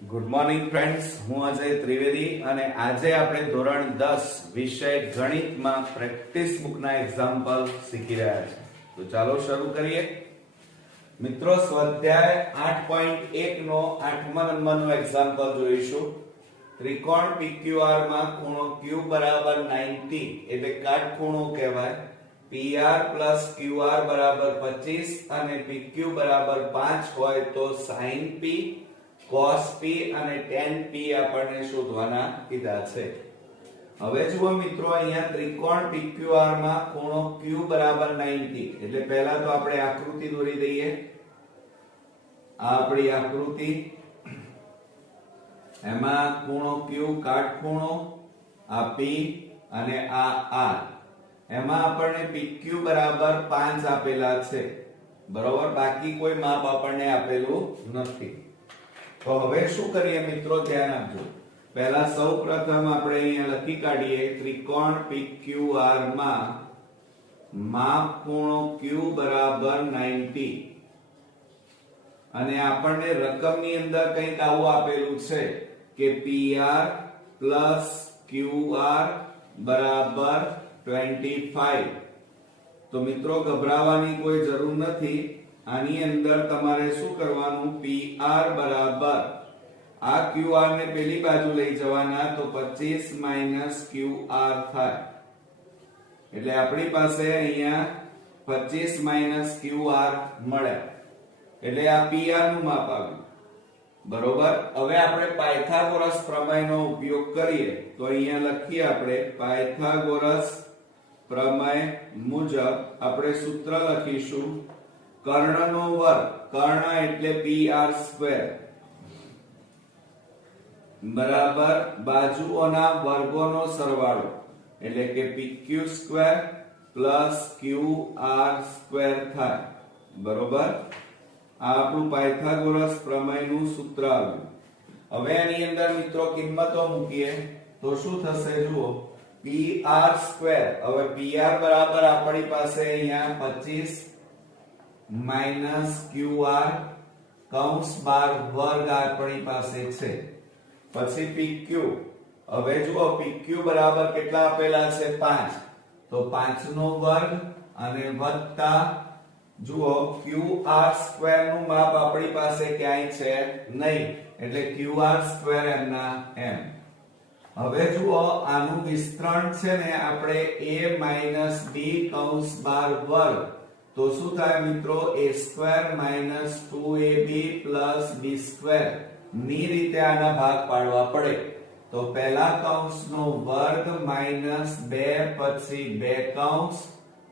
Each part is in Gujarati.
ગુડ મોર્નિંગ ફ્રેન્ડ્સ, હું અજય ત્રિવેદી અને આજે આપણે ધોરણ 10 વિષય ગણિતમાં પ્રેક્ટિસ બુકના એક્ઝામ્પલ શીખી રહ્યા છીએ. તો ચાલો શરૂ કરીએ. મિત્રો, સ્વાધ્યાય 8.1 નો 8મા નંબરનો એક્ઝામ્પલ જોઈશું. ત્રિકોણ PQR માં ખૂણો Q બરાબર 90 એટલે કાટખૂણો કહેવાય. PR plus QR બરાબર 25 અને PQ બરાબર 5 હોય તો sin P, cos P અને tan P આપણને શોધવાના કીધા છે. હવે જુઓ મિત્રો, અહીંયા ત્રિકોણ PQR માં ખૂણો Q બરાબર 90 એટલે પહેલા તો આપણે આકૃતિ દોરી દઈએ. આ આપણી આકૃતિ, એમાં ખૂણો Q કાટખૂણો, આ P અને આ R. એમાં આપણને PQ બરાબર 5 આપેલા છે, બરોબર. બાકી કોઈ માપ આપણને આપેલું નથી. તો હવે શું કરીએ મિત્રો, ધ્યાન આપજો. પહેલા સૌપ્રથમ આપણે અહીંયા લખી કાઢીએ ત્રિકોણ PQR માં માપ ખૂણો Q બરાબર 90 અને આપણને રકમની અંદર કંઈક આવું આપેલું છે કે PR plus QR બરાબર 25. તો મિત્રો, ગભરાવાની કોઈ જરૂર નથી. આની અંદર તમારે શું કરવાનું, PR બરાબર આ QR ને પેલી બાજુ લઈ જવાના તો 25 minus QR થાય. એટલે આપણી પાસે અહીંયા 25 minus QR મળે. એટલે આ PR નું માપ આવ્યું, બરોબર. હવે આપણે પાયથાગોરસ પ્રમેયનો ઉપયોગ કરીએ તો અહીંયા લખીએ આપણે પાયથાગોરસ પ્રમેય મુજબ આપણે સૂત્ર લખીશું કર્ણનો વર્ગ, કર્ણ એટલે PR² બરાબર બાજુઓના વર્ગોનો સરવાળો એટલે કે PQ² plus QR² થાય, બરોબર. આ આપણું પાયથાગોરસ પ્રમેયનું સૂત્ર આવ્યું. હવે આની અંદર મિત્રો કિંમતો મૂકીએ તો શું થશે, જુઓ. PR², હવે PR બરાબર આપણી પાસે અહીંયા 25 minus QR કૌંસ બાર વર્ગ આપણી પાસે છે. પછી PQ, હવે જુઓ PQ બરાબર કેટલા આપેલા છે, 5. તો 5 નો વર્ગ અને વત્તા જુઓ QR² નું માપ આપણી પાસે ક્યાંય છે નહીં એટલે QR² એમના એમ. હવે જુઓ, આનું વિસ્તરણ છે ને આપણે a - b કૌંસ બાર વર્ગ, તો શું થાય મિત્રો, a² - 2ab + b² ની રીતે આના ભાગ પાડવા પડે. તો પહેલા કૌંસનો વર્ગ માઈનસ 2 પછી 2 કૌંસ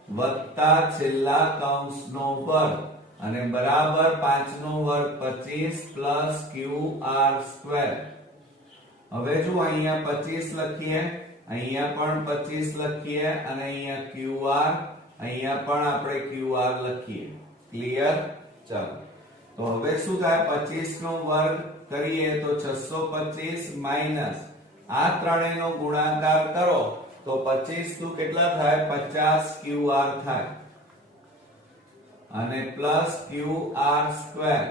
વત્તા છેલ્લા કૌંસનો વર્ગ અને બરાબર 5 નો વર્ગ 25 પ્લસ QR². હવે જો અહીંયા 25 લખીએ, અહીંયા પણ 25 લખીએ અને અહીંયા QR, અહીંયા પણ આપણે QR લખીએ. ક્લિયર? ચાલો, તો હવે શું થાય, 25 નો વર્ગ કરીએ તો 625 માઈનસ આ ત્રણેયનો ગુણાકાર કરો તો 25 નું કેટલા થાય, 50 QR થાય અને પ્લસ QR²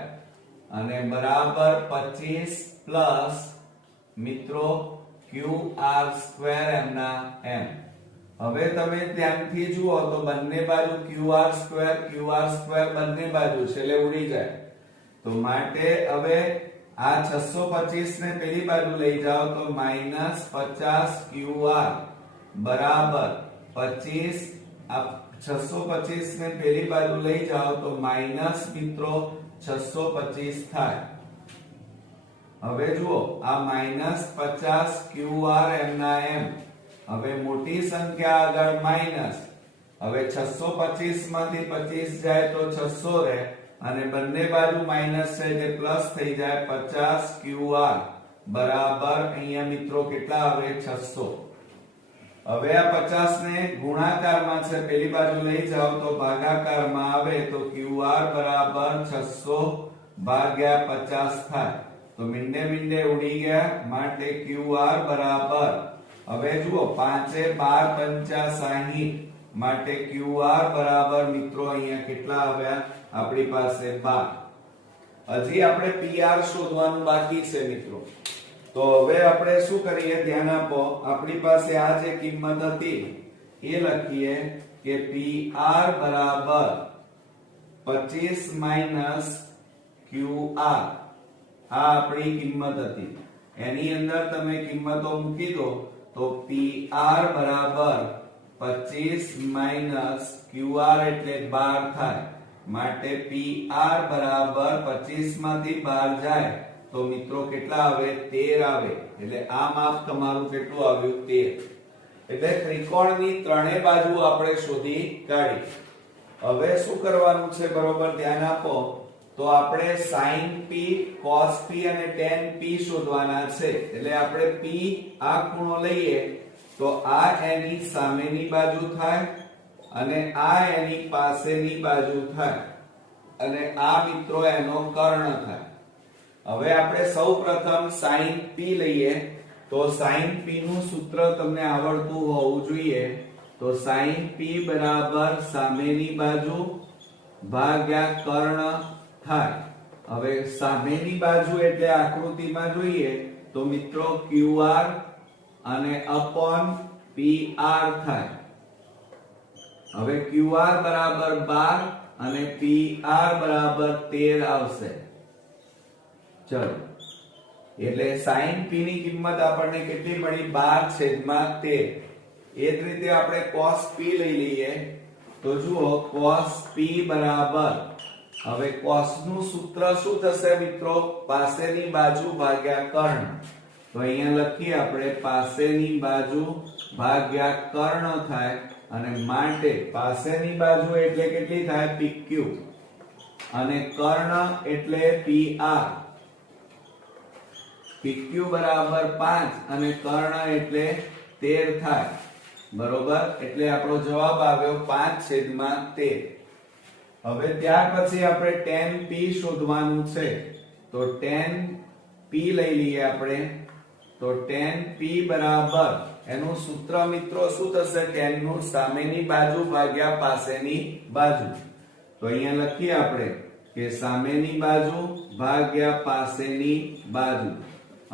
અને બરાબર 25 પ્લસ મિત્રો QR² એમના એમ. હવે તમે ધ્યાનથી જુઓ તો બંને બાજુ QR² બંને બાજુ છે એટલે ઉડી જાય. તો માટે હવે આ 625 ને પેલી બાજુ લઈ જાઓ તો -50 QR બરાબર 25. આ 625 ને પેલી બાજુ લઈ જાઓ તો માઈનસ મિત્રો 625 થાય. હવે જુઓ, આ -50 QR એમના એમ. હવે મોટી સંખ્યા આગળ માઈનસ. હવે 625 માંથી 25 જાય તો 600 રહે અને બંને બાજુ માઈનસ છે એટલે પ્લસ થઈ જાય 50 QR બરાબર અહીંયા મિત્રો કેટલા આવે, 600. હવે આ 50 ને ગુણાકારમાં છે પેલી બાજુ લઈ જાઓ તો ભાગાકારમાં આવે તો QR બરાબર 600 ભાગ્યા 50 થાય. તો મીંડે મીંડે ઉડી ગયા માટે QR બરાબર, હવે જુઓ 5 12 પંચા 60 માટે QR બરાબર મિત્રો અહીંયા કેટલા આવ્યા આપણી પાસે 12. હજી આપણે PR શોધવાનું બાકી છે મિત્રો. તો હવે આપણે શું કરીએ, ધ્યાન આપો. આપણી પાસે આ જે કિંમત હતી એ લખીએ કે PR બરાબર 25 માઈનસ QR. આ આપણી કિંમત હતી. એની અંદર તમે કિંમતો મૂકી દો તો PR બરાબર 25 માઈનસ QR એટલે 12 થાય. માટે PR બરાબર 25 માંથી 12 જાય તો મિત્રો કેટલા આવે? 13 આવે. એટલે આ માપ તમારું કેટલું આવ્યું? 13. એટલે ત્રિકોણની ત્રણેય બાજુ આપણે શોધી કાઢી. હવે શું કરવાનું છે? બરોબર ધ્યાન આપો. તો આપણે sin p, cos p અને tan p શોધવાના છે. એટલે આપણે p આ ખૂણો લઈએ તો આ એની સામેની બાજુ થાય અને આ એની પાસેની બાજુ થાય અને આ મિત્રો એનો કર્ણ થાય. હવે આપણે સૌપ્રથમ sin p લઈએ તો sin p નું સૂત્ર તમને આવડતું હોવું જોઈએ. તો sin p બરાબર સામેની બાજુ ભાગ્યા કર્ણ થાય. હવે સામેની બાજુ એટલે આકૃતિમાં જોઈએ તો મિત્રો QR અને upon PR થાય. હવે QR બરાબર 12 અને PR બરાબર 13 આવશે. ચલો, એટલે sin p ની કિંમત આપણને કેટલી મળી? 12/13. એ જ રીતે આપણે cos p લઈ લઈએ તો જુઓ cos p બરાબર, હવે cos નું સૂત્ર શું થશે મિત્રો? પાસેની બાજુ ભાગ્યા કર્ણ. તો અહીંયા લખીએ આપણે પાસેની બાજુ ભાગ્યા કર્ણ થાય અને માટે પાસેની બાજુ એટલે કેટલી થાય? PQ અને કર્ણ એટલે PR. PQ બરાબર 5 અને કર્ણ એટલે 13 થાય. બરોબર, એટલે આપણો જવાબ આવ્યો 5/13. હવે ત્યાર પછી આપણે tan p શોધવાનું છે. તો tan p લઈ લઈએ આપણે. તો tan p બરાબર એનું સૂત્ર મિત્રો શું થશે? tan નું સામેની બાજુ ભાગ્યા પાસેની બાજુ. તો અહીંયા લખીએ આપણે કે સામેની બાજુ ભાગ્યા પાસેની બાજુ.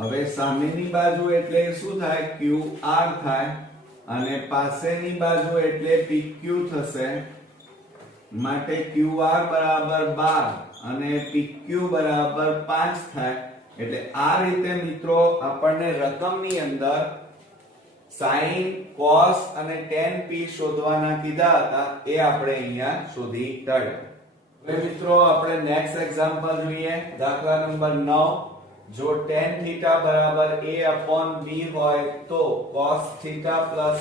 હવે સામેની બાજુ એટલે શું થાય? QR થાય અને પાસેની બાજુ એટલે PQ થશે. માટે QR બરાબર 12 અને PQ બરાબર 5 થાય. એટલે આ રીતે મિત્રો આપણને રકમની અંદર sin, cos અને tan p શોધવાના કીધા હતા એ આપણે અહીંયા શોધી કાઢ્યા. હવે મિત્રો આપણે નેક્સ્ટ એક્ઝામ્પલ જોઈએ. દાખલા નંબર 9. જો tan θ બરાબર a/b હોય તો cos θ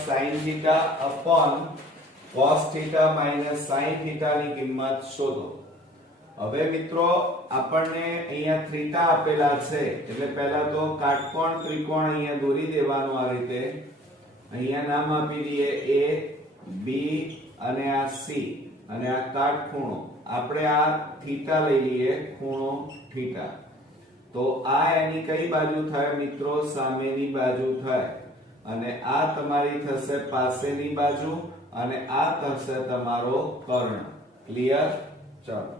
sin θ upon cos θ minus sin θ ની કિંમત શોધો. હવે મિત્રો આપણને અહીંયા θ આપેલા છે એટલે પહેલા તો કાટકોણ ત્રિકોણ અહીંયા દોરી દેવાનો આ રીતે. અહીંયા નામ આપી દઈએ A, B અને આ C અને આ કાટખૂણો. આપણે આ θ લઈ લઈએ, ખૂણો θ. તો આ એની કઈ બાજુ થાય મિત્રો? સામેની બાજુ થાય અને આ તમારી થશે પાસેની બાજુ અને આ થશે તમારો કર્ણ. ક્લિયર? ચાલો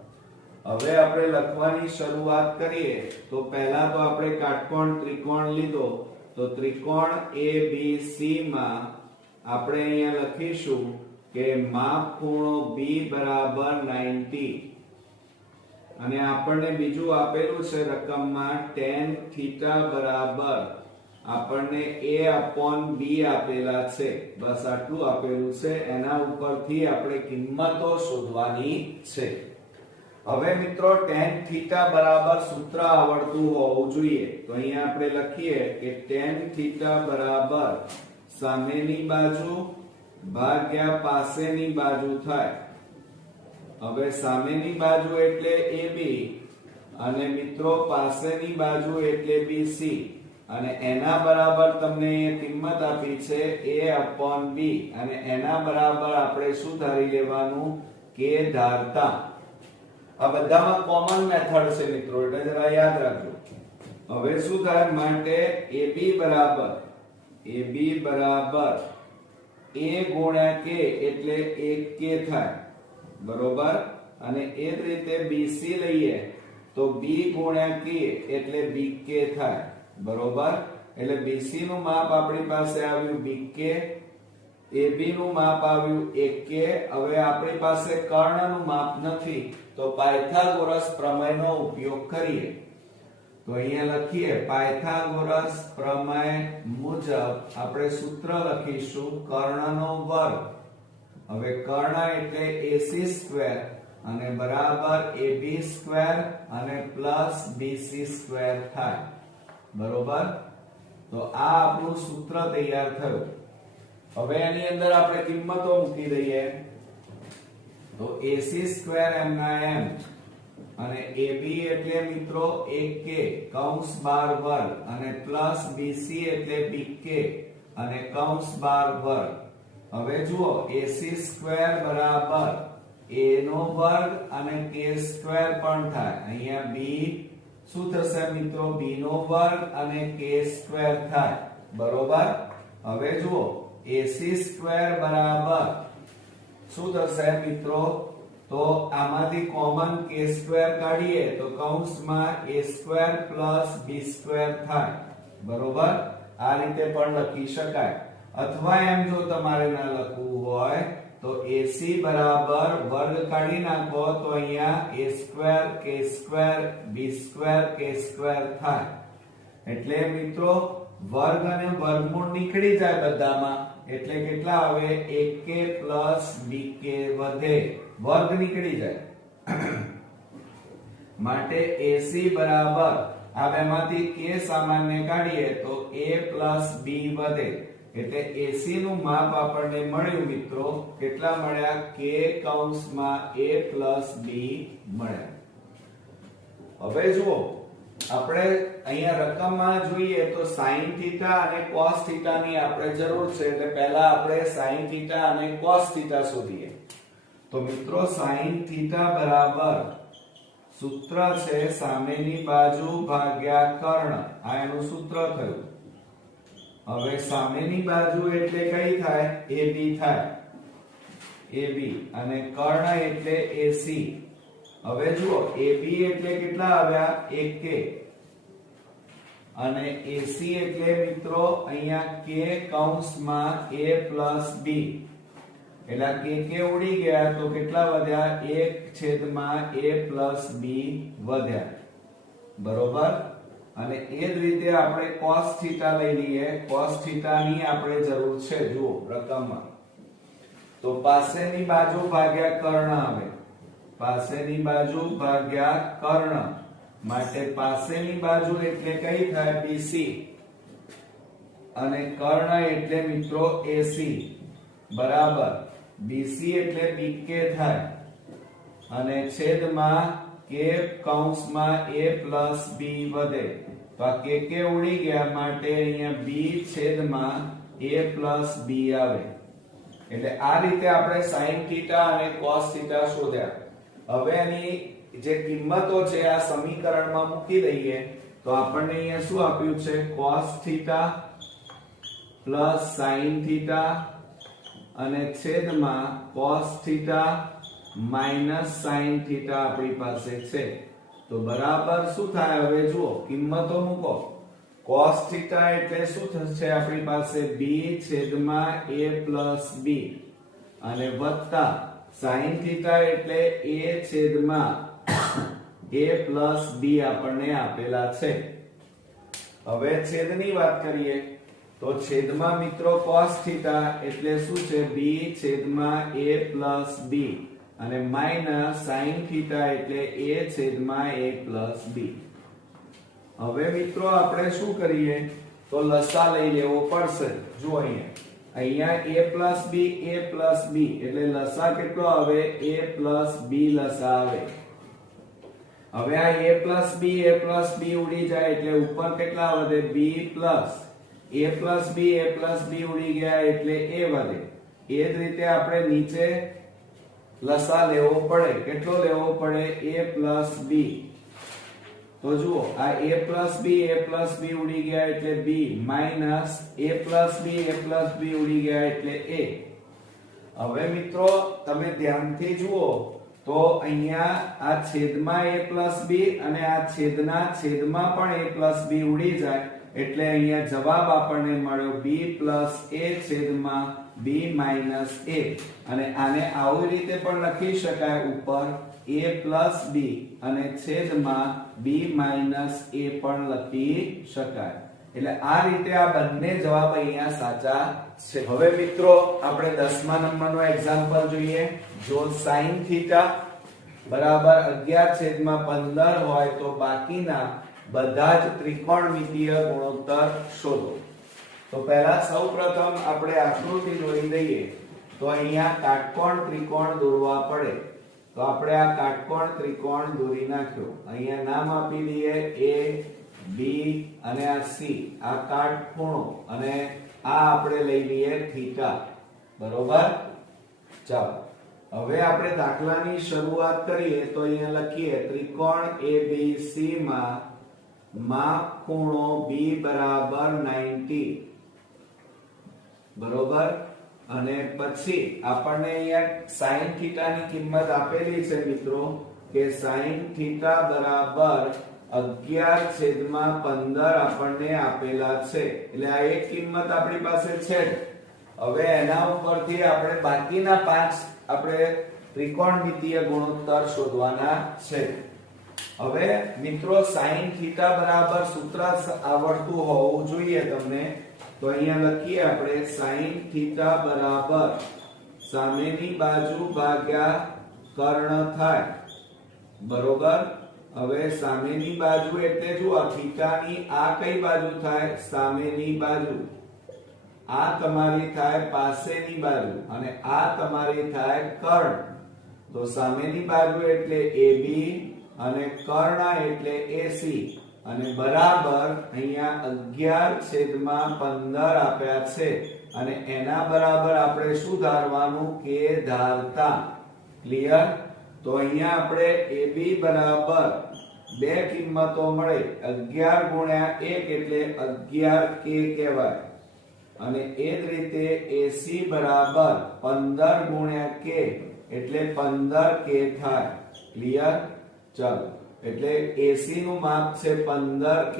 હવે આપણે લખવાની શરૂઆત કરીએ. તો પહેલા તો આપણે કાટકોણ ત્રિકોણ લીધો તો ત્રિકોણ ABC માં આપણે અહીંયા લખીશું કે માપ ખૂણો B બરાબર 90 અને આપણને બીજું આપેલું છે રકમમાં tan θ બરાબર આપણને A/B આપેલા છે. બસ આટલું આપેલું છે. એના ઉપરથી આપણે કિંમતો શોધવાની છે. હવે મિત્રો tan θ બરાબર સૂત્ર આવડતું હોવું જોઈએ. તો અહીંયા આપણે લખીએ કે tan θ બરાબર સામેની બાજુ ભાગ્યા પાસેની બાજુ થાય. હવે સામેની બાજુ એટલે AB અને મિત્રો પાસેની બાજુ એટલે BC અને એના બરાબર તમને કિંમત આપી છે A/B અને એના બરાબર આપણે શું ધારી લેવાનું? કે ધારતા. આ બધામાં કોમન મેથડ છે મિત્રો, એટલે જરા યાદ રાખજો. હવે શું થાય? માટે AB બરાબર A ગુણ્યા K એટલે 1K થાય. બરોબર, અને એ જ રીતે BC લઈએ તો b ગુણ્યા k એટલે bk થાય, બરોબર. એટલે BC નું માપ આપણી પાસે આવ્યું bk, AB નું માપ આવ્યું ak. હવે આપણી પાસે કર્ણનું માપ નથી તો પાયથાગોરસ પ્રમેયનો ઉપયોગ કરીએ. તો અહીંયા લખીએ પાયથાગોરસ પ્રમેય મુજબ આપણે સૂત્ર લખીશું કર્ણનો વર્ગ. હવે કર્ણ એટલે ac² અને બરાબર ab² અને પ્લસ bc² થાય, બરોબર. તો આ આપણું સૂત્ર તૈયાર થયું. હવે એની અંદર આપણે કિંમતો મૂકી દઈએ. તો ac² m ના m અને ab એટલે મિત્રો ak કૌંસ બાર વર્ગ અને પ્લસ bc એટલે bk અને કૌંસ બાર વર્ગ. હવે જુઓ ac² બરાબર a નો વર્ગ અને k² પણ થાય. અહીંયા b શું થશે મિત્રો? b નો વર્ગ અને k² થાય, બરોબર. હવે જુઓ ac² બરાબર શું થશે મિત્રો? તો આમાંથી કોમન k² કાઢીએ તો કૌંસમાં a² પ્લસ b² થાય, બરોબર. આ રીતે પણ લખી શકાય. અથવા એમ જો તમારે ના લખવું હોય તો ac બરાબર વર્ગ કાઢી નાખો તો અહીંયા a² k² b² k² થાય. એટલે મિત્રો વર્ગ અને વર્ગમૂળ નીકળી જાય બધામાં, એટલે કેટલા આવે? ak પ્લસ bk વધે, વર્ગ નીકળી જાય. માટે ac બરાબર આ બેમાંથી k સામાન્ય કાઢીએ તો a પ્લસ b વધે. એટલે ac નું માપ આપણને મળ્યું મિત્રો. કેટલા મળ્યા? k કૌંસમાં a પ્લસ b મળ્યા. હવે જુઓ આપણે અહીંયા રકમમાં જોઈએ તો sin θ અને cos θ ની આપણે જરૂર છે. એટલે પહેલા આપણે sin θ અને cos θ શોધીએ. તો મિત્રો sin θ બરાબર સૂત્ર છે સામેની બાજુ ભાગ્યા કર્ણ. આ એનું સૂત્ર થયું. હવે સામેની બાજુ એટલે કઈ થાય? AB થાય, AB અને કર્ણ એટલે AC. હવે જુઓ AB એટલે કેટલા આવ્યા? ak અને AC એટલે મિત્રો અહીંયા k કૌંસમાં a પ્લસ b. એટલે k ઉડી ગયા તો કેટલા વધ્યા? 1/a પ્લસ b વધ્યા, બરોબર. અને એ જ રીતે આપણે cos θ લઈ લઈએ. cos θ ની આપણે જરૂર છે. જુઓ રકમમાં તો પાસેની બાજુ ભાગ્યા કર્ણ આવે. પાસેની બાજુ ભાગ્યા કર્ણ માટે પાસેની બાજુ એટલે કઈ થાય? BC અને કર્ણ એટલે મિત્રો AC બરાબર BC એટલે BK થાય અને છેદમાં k કૌંસમાં a પ્લસ b વધે. તો આ k ઉડી ગયા માટે અહીંયા b છેદમાં a પ્લસ b આવે. એટલે આ રીતે આપણે sin θ અને cos θ શોધ્યા. હવે એની જે કિંમતો છે આ સમીકરણમાં મૂકી દઈએ તો આપણને અહીંયા શું આપ્યું છે? cos θ પ્લસ sin θ અને છેદમાં cos θ માઈનસ sin θ આપણી પાસે છે. તો બરાબર શું થાય? હવે જુઓ કિંમતો મૂકો. cos θ એટલે શું થશે આપણી પાસે? b છેદમાં a પ્લસ b અને વત્તા sin θ એટલે a છેદમાં a પ્લસ b આપણને આપેલા છે. હવે છેદની વાત કરીએ તો છેદમાં મિત્રો cos θ એટલે શું છે? b છેદમાં a પ્લસ b અને માઈનસ sin θ એટલે a છેદમાં a પ્લસ b. હવે મિત્રો આપણે શું કરીએ તો લસા લઈ લેવો પડશે. જો અહીંયા a પ્લસ b એટલે લસા કેટલો આવે? a પ્લસ b લસા આવે. હવે આ a પ્લસ b ઉડી જાય એટલે ઉપર કેટલા વધે? b plus a plus b ઉડી ગયા એટલે a વધે. એ જ રીતે આપણે નીચે લસા લેવો પડે. કેટલો લેવો પડે? a plus b. તો જુઓ આ a પ્લસ b ઉડી ગયા એટલે b minus a plus b ઉડી ગયા એટલે a. હવે મિત્રો તમે ધ્યાનથી જુઓ તો તો અહીંયા આ છેદમાં a પ્લસ b અને આ છેદના છેદમાં પણ a પ્લસ b ઉડી જાય એટલે અહીંયા જવાબ આપણને મળ્યો b પ્લસ a છેદમાં b માઇનસ a અને આને આવી રીતે પણ લખી શકાય ઉપર a પ્લસ b અને છેદમાં b માઇનસ a પણ લખી શકાય એટલે આ રીતે આ બંને જવાબ અહીંયા સાચા છે હવે મિત્રો આપણે 10મા નંબરનો એક્ઝામ્પલ જોઈએ જો sin થીટા બરાબર 11/15 હોય તો બાકીના બધા જ ત્રિકોણમિતીય ગુણોત્તર શોધો તો પહેલા સૌપ્રથમ આપણે આકૃતિ દોરી દઈએ તો અહીંયા કાટકોણ ત્રિકોણ દોરવા પડે તો આપણે આ કાટકોણ ત્રિકોણ દોરી નાખ્યો અહીંયા નામ આપી દઈએ a b અને આ c આ કાટખૂણો અને આ આપણે લઈ લઈએ થીટા બરોબર ચાલો હવે આપણે દાખલાની શરૂઆત કરીએ તો અહીંયા લખીએ ત્રિકોણ ABC માં માપ ખૂણો B બરાબર 90 બરોબર અને પછી આપણને અહીંયા sin થીટા ની કિંમત આપેલી છે મિત્રો કે sin થીટા બરાબર 11/15 આપણને આપેલા છે એટલે આ એક કિંમત આપણી પાસે છે હવે એના ઉપરથી આપણે બાકીના 5 આપણે ત્રિકોણમિતીય ગુણોત્તર શોધવાના છે હવે મિત્રો sin થીટા બરાબર સૂત્ર આવડતું હોવું જોઈએ તમને તો અહીંયા લખીએ આપણે sin થીટા બરાબર સામેની બાજુ ભાગ્યા કર્ણ થાય બરોબર હવે સામેની બાજુ એટલે જુઓ થીટાની આ કઈ બાજુ થાય સામેની બાજુ આ તમારી થાય પાસેની બાજુ અને આ તમારી થાય કર્ણ તો સામેની બાજુ એટલે AB અને કર્ણ એટલે AC અને બરાબર અહીંયા 11/15 આપ્યા છે અને એના બરાબર આપણે શું ધારવાનું કે ધારતા ક્લિયર તો અહીંયા આપણે AB બરાબર બે કિંમતો મળે 11 ગુણ્યા 1 એટલે 11k કહેવાય અને એ જ રીતે AC બરાબર 15 ગુણ્યા k એટલે 15k થાય ક્લિયર ચાલો એટલે AC નું માપ છે 15k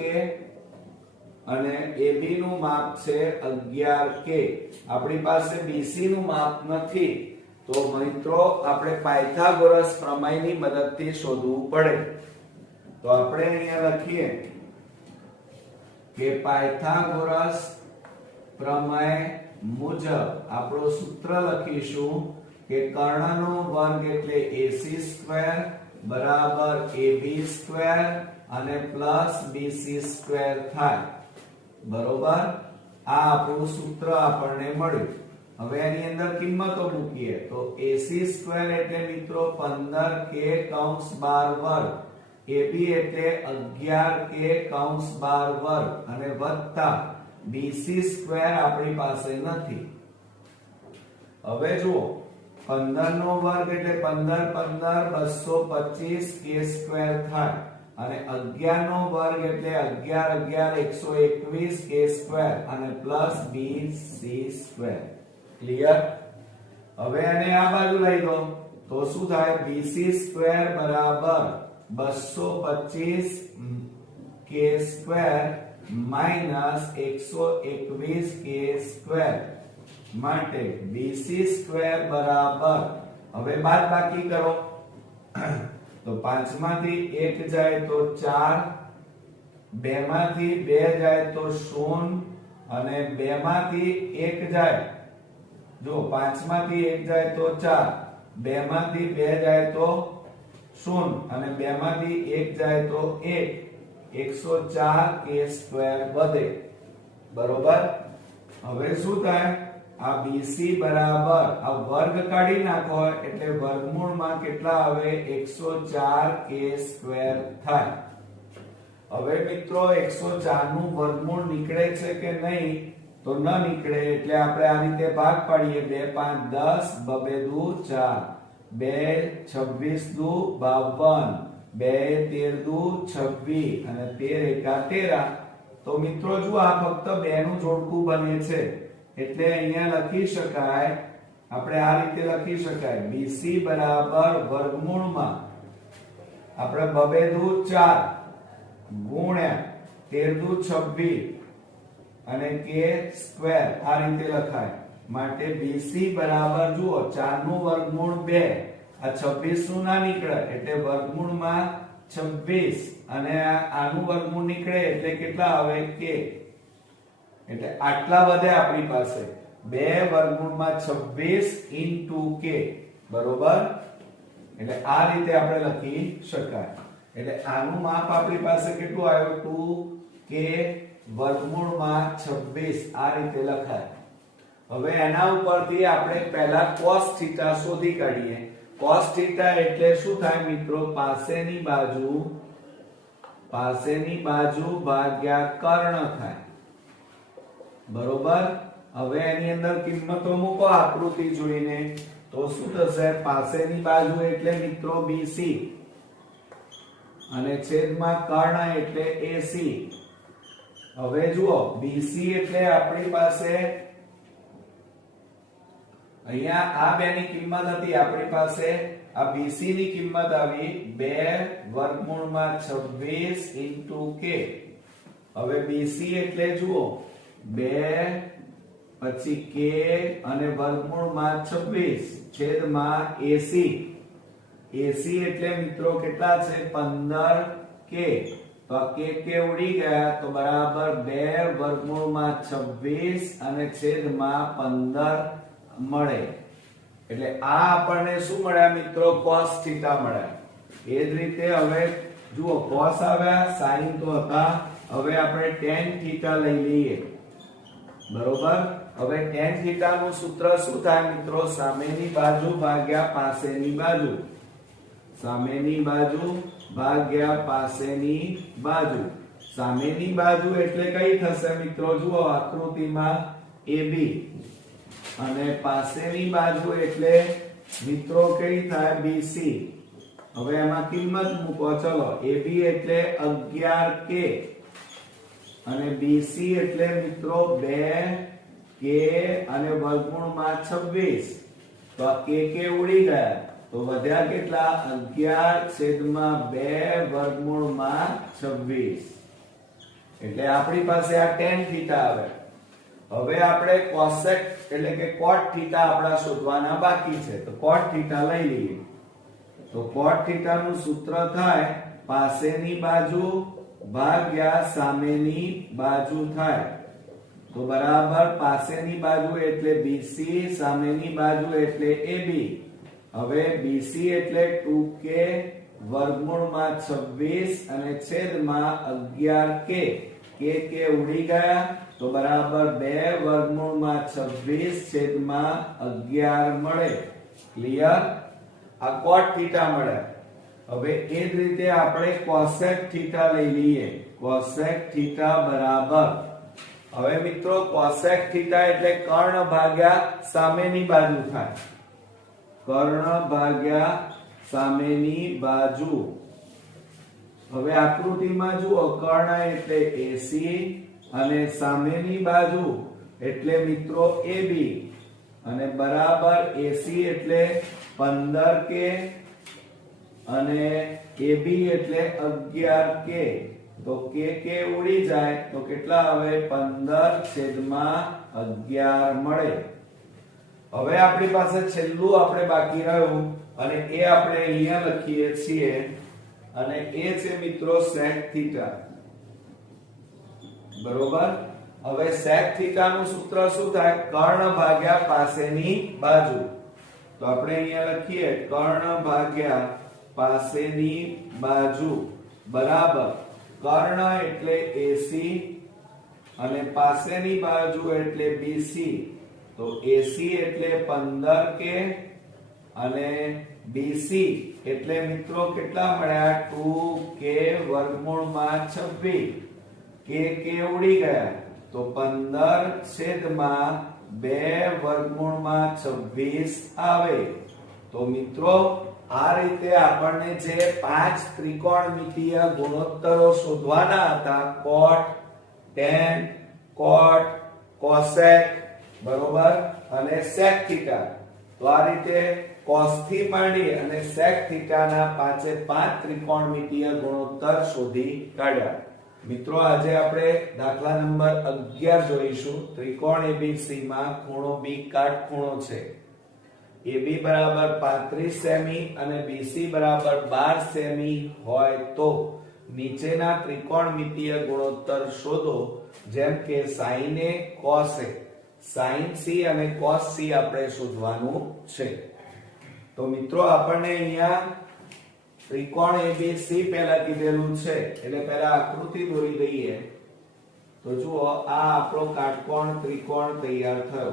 અને AB નું માપ છે 11k આપણી પાસે BC નું માપ નથી તો મિત્રો આપણે પાયથાગોરસ પ્રમેયની મદદથી શોધવું પડે તો આપણે અહીંયા લખીએ કે પાયથાગોરસ પ્રમેય મુજબ આપણો સૂત્ર લખીશું કે કર્ણનો વર્ગ એટલે AC² બરાબર AB² અને પ્લસ BC² થાય બરોબર આ આપણું સૂત્ર આપણને મળ્યું હવે એની અંદર કિંમતો મૂકીએ તો AC² એટલે મિત્રો 15k કૌંસ 12 વર્ગ AB એટલે 11k કૌંસ 12 વર્ગ અને વત્તા BC² આપણી પાસે નથી હવે જુઓ 15 નો વર્ગ એટલે 15 15 225k² થાય અને 11 નો વર્ગ એટલે 11 11 121k² અને પ્લસ BC² ક્લિયર હવે આને આ બાજુ લઈ લો તો શું થાય BC² બરાબર 225k² માઈનસ 121k² માટે BC² બરાબર હવે બાદબાકી કરો તો 5 માંથી 1 જાય તો 4 2 માંથી 2 જાય તો 0 અને 2 માંથી 1 જાય જો 5 માંથી 1 જાય તો 4 2 માંથી 2 જાય તો 0 અને 2 માંથી 1 જાય તો 1 104k² વધે બરોબર હવે શું થાય આ BC બરાબર આ વર્ગ કાઢી નાખો એટલે વર્ગમૂળમાં કેટલા આવે 104k² થાય હવે મિત્રો 104 નું વર્ગમૂળ નીકળે છે કે નહીં તો ન નીકળે એટલે આપણે આ રીતે ભાગ પાડીએ 2 5 10 2 2 4 2 26 2 52 2 13 26 અને 13 એકા 13 તો મિત્રો જો આ ફક્ત 2 નું જોડકું બને છે એટલે અહીંયા લખી શકાય આપણે આ રીતે લખી શકાય BC બરાબર વર્ગમૂળમાં આપણે 2 દુ 4 ગુણ્યા 13 દુ 26 અને k સ્ક્વેર આ રીતે લખાય માટે BC બરાબર જુઓ 4 નું વર્ગમૂળ 2 આ 26 નું ના નીકળે એટલે વર્ગમૂળમાં 26 અને આનું વર્ગમૂળ નીકળે એટલે કેટલા આવે k એટલે આટલા વધે આપણી પાસે 2 વર્ગમૂળમાં 26 into k બરોબર એટલે આ રીતે આપણે લખી શકાય એટલે આનું માપ આપણી પાસે કેટલું આવ્યું 2k વર્ગમૂળમાં 26 આ રીતે લખાય હવે એના ઉપરથી આપણે પહેલા cos θ શોધી કાઢીએ cos θ એટલે શું થાય મિત્રો પાસેની બાજુ ભાગ્યા કર્ણ થાય બરોબર હવે એની અંદર કિંમતો મૂકો આકૃતિ જોઈને તો શું થશે પાસેની બાજુ એટલે મિત્રો BC અને છેદમાં કર્ણ એટલે AC હવે જુઓ BC એટલે આપણી પાસે અહીંયા આ બેની કિંમત હતી આપણી પાસે આ BC ની કિંમત આવી 2 વર્ગમૂળમાં 26 into k હવે BC એટલે જુઓ 2 પછી k અને વર્ગમૂળમાં 26 છેદમાં AC એટલે મિત્રો કેટલા છે 15k તો આ k ઉડી ગયા તો બરાબર 2 વર્ગમૂળમાં 26 અને છેદમાં 15 મળે એટલે આ આપણને શું મળ્યા મિત્રો cos θ મળ્યા એ જ રીતે હવે જુઓ cos આવ્યા sin તો હતા હવે આપણે tan θ લઈ લઈએ બરોબર હવે tan θ નું સૂત્ર શું થાય મિત્રો સામેની બાજુ ભાગ્યા પાસેની બાજુ સામેની બાજુ ભાગ્યા પાસેની બાજુ સામેની બાજુ એટલે કઈ થશે મિત્રો જુઓ આકૃતિમાં AB અને પાસેની બાજુ એટલે મિત્રો કઈ થાય BC હવે એમાં કિંમત મૂકો ચલો AB એટલે 11k અને BC એટલે મિત્રો 2k અને વર્ગમૂળમાં 26 તો આ k ઉડી ગયા તો વધ્યા કેટલા 11/2 વર્ગમૂળમાં 26 એટલે આપણી પાસે આ tan θ આવે હવે આપણે cosec એટલે કે cot θ આપડા શોધવાના બાકી છે તો cot θ લઈ લઈએ તો cot θ નું સૂત્ર થાય પાસેની બાજુ ભાગ્યા સામેની બાજુ થાય તો બરાબર પાસેની બાજુ એટલે BC સામેની બાજુ એટલે AB હવે BC એટલે 2k વર્ગમૂળમાં 26 અને છેદમાં 11k k ઉડી ગયા તો બરાબર 2 વર્ગમૂળમાં 26 છેદમાં 11 મળે ક્લિયર આ cot θ મળે હવે એ જ રીતે આપણે cosec θ લઈ લઈએ cosec θ બરાબર હવે મિત્રો cosec θ એટલે કર્ણ ભાગ્યા સામેની બાજુ થાય કર્ણ ભાગ્યા સામેની બાજુ હવે આકૃતિમાં જુઓ કર્ણ એટલે AC અને સામેની બાજુ એટલે મિત્રો AB અને બરાબર AC એટલે 15k અને AB એટલે 11k તો k ઉડી જાય તો કેટલા આવે 15/11 મળે હવે આપણી પાસે છેલ્લું આપણે બાકી રહ્યું અને એ આપણે અહીંયા લખીએ છીએ અને એ છે મિત્રો sec θ બરોબર હવે sec θ નું સૂત્ર શું થાય કર્ણ ભાગ્યા પાસેની બાજુ તો આપણે અહીંયા લખીએ કર્ણ ભાગ્યા પાસેની બાજુ બરાબર કર્ણ એટલે AC અને પાસેની બાજુ એટલે BC તો AC એટલે 15k અને BC એટલે મિત્રો કેટલા મળ્યા 2k વર્ગમૂળમાં 26 k ઉડી ગયા તો 15/2 વર્ગમૂળમાં 26 આવે તો મિત્રો આ રીતે આપણને જે 5 ત્રિકોણમિતિય ગુણોત્તરો શોધવાના હતા cot tan cot cosec બરોબર અને sec θ તો આ રીતે cos થી માંડી અને sec થીટા ના 5 ત્રિકોણમિતીય ગુણોત્તર શોધી કાઢ્યા. મિત્રો આજે આપણે દાખલા નંબર 11 જોઈશું. ત્રિકોણ ABC માં ખૂણો B કાટખૂણો છે. AB બરાબર 35 સેમી અને BC બરાબર 12 સેમી હોય તો નીચેના ત્રિકોણમિતીય ગુણોત્તર શોધો. જેમ કે sin A cos A, sin C અને cos C આપણે શોધવાનું છે. તો મિત્રો આપણને અહીંયા ત્રિકોણ ABC પહેલા કીધેલું છે એટલે પહેલા આકૃતિ દોરી દઈએ. તો જુઓ આ આપણો કાટકોણ ત્રિકોણ તૈયાર થયો.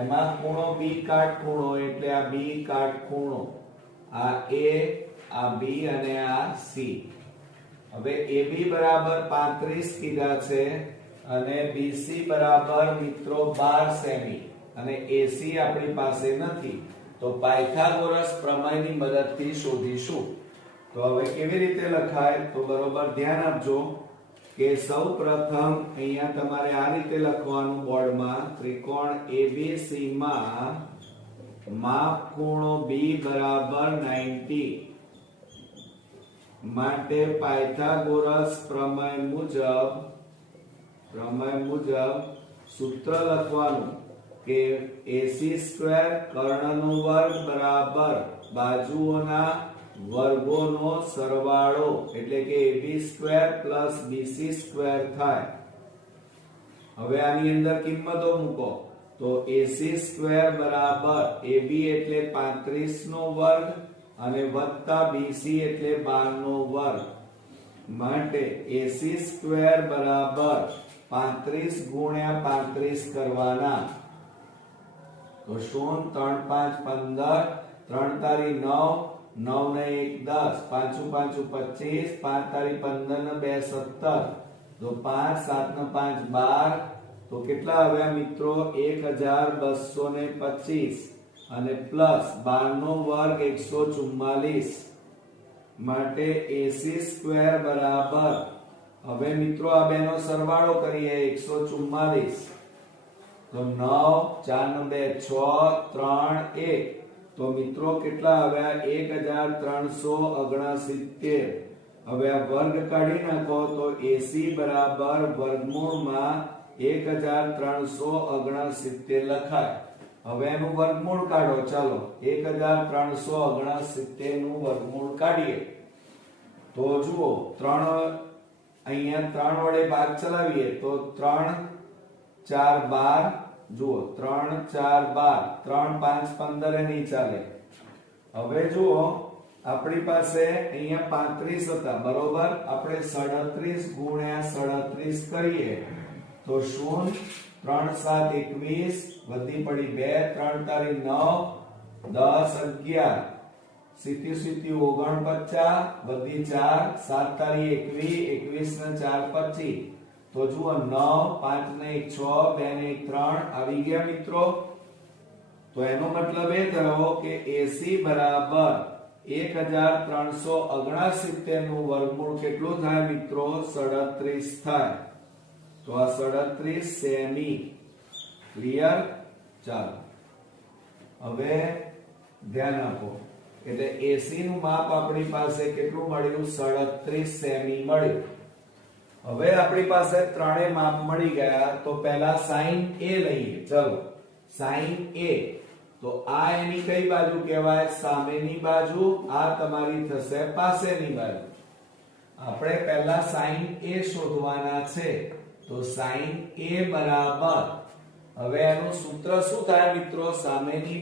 એમાં ખૂણો B કાટખૂણો એટલે આ B કાટખૂણો, આ A, આ B અને આ C. હવે AB બરાબર 35 કીધા છે અને BC બરાબર મિત્રો 12 સેમી અને AC આપણી પાસે નથી. તો પાયથાગોરસ પ્રમેયની મદદથી શોધીશું. તો હવે કેવી રીતે લખાય તો બરોબર ધ્યાન આપજો કે સૌપ્રથમ અહીંયા તમારે આ રીતે લખવાનું બોર્ડમાં ત્રિકોણ ABC માં માપ ખૂણો B બરાબર 90 માટે પાયથાગોરસ પ્રમેય મુજબ સૂત્ર લખવાનું કે AC સ્ક્વેર કર્ણનો વર્ગ બરાબર બાજુઓના વર્ગોનો સરવાળો એટલે કે AB square plus BC square થાય. હવે આની અંદર કિંમતો મૂકો તો AC સ્ક્વેર બરાબર AB એટલે 35 નો વર્ગ અને વત્તા BC એટલે 12 નો વર્ગ માટે AC સ્ક્વેર બરાબર 35 ગુણ્યા 35 કરવાના. તો 0 3 5 15 3 તારી 9 9 ને 1 10 5 5 25 5 તારી 15 ને 2 17 તો 5 7 ને 5 12 તો કેટલા આવ્યા મિત્રો 1225 અને પ્લસ 12 નો વર્ગ 144 માટે AC સ્ક્વેર બરાબર હવે મિત્રો આ બેનો સરવાળો કરીએ 144 તો 9 4 2 6 3 1 તો મિત્રો કેટલા આવ્યા 1369. હવે આ વર્ગ કાઢી નાખો તો AC બરાબર વર્ગમૂળમાં 1369 લખાય. હવે એનું વર્ગમૂળ કાઢો. ચાલો 1369 નું વર્ગમૂળ કાઢીએ. તો જુઓ 3 અહીંયા 3 વડે ભાગ ચલાવીએ તો 3 4 12 જુઓ 3 4 12 3 5 15 નહીં ચાલે. હવે જુઓ આપણી પાસે અહીંયા 35 હતા બરોબર. આપણે 37 ગુણ્યા 37 કરીએ તો 0 3 7 21 વધી પડી 2 3 તારી 9 10 11 સીધી 49 વધી 4 7 તારી 21 21 ને 4 25 તો જુઓ 9 5 ને 1 6 2 ને 1 3 આવી ગયા મિત્રો. તો એનો મતલબ એ થયો કે AC બરાબર 1369 નું વર્ગમૂળ કેટલું થાય મિત્રો 37 થાય. તો આ 37 સેમી. ક્લિયર? ચાલો હવે ધ્યાન આપો એટલે AC નું માપ આપણી પાસે કેટલું મળ્યું 37 સેમી મળ્યું. હવે આપણી પાસે ત્રણેય માપ મળી ગયા તો પહેલા sin A લઈએ. ચલો sin A તો આ એની કઈ બાજુ કહેવાય સામેની બાજુ, આ તમારી થશે પાસેની બાજુ. આપણે પહેલા sin A શોધવાના છે. તો sin A બરાબર હવે એનું સૂત્ર શું થાય મિત્રો સામેની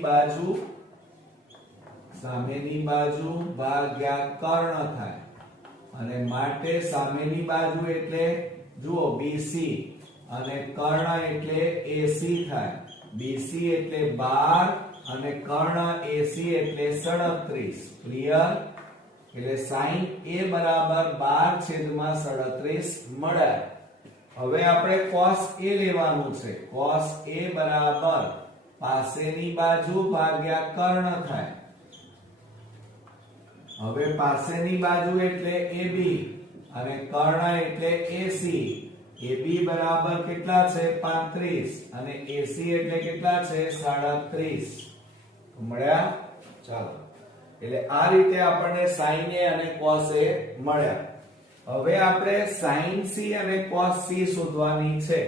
બાજુ ભાગ્યા કર્ણ થાય. અને માટે સામેની બાજુ એટલે જુઓ BC અને કર્ણ એટલે AC થાય. BC એટલે 12 અને કર્ણ AC એટલે 37. ક્લિયર? એટલે sin A બરાબર 12/37 મળે. હવે આપણે cos A લેવાનું છે. cos A બરાબર પાસેની બાજુ ભાગ્યા કર્ણ થાય. હવે પાસેની બાજુ એટલે AB અને કર્ણ એટલે AC AB બરાબર કેટલા છે 35 અને AC એટલે કેટલા છે 37 મળ્યા. ચાલો એટલે આ રીતે આપણને sin A અને cos A મળ્યા. હવે આપણે sin C અને cos C શોધવાની છે.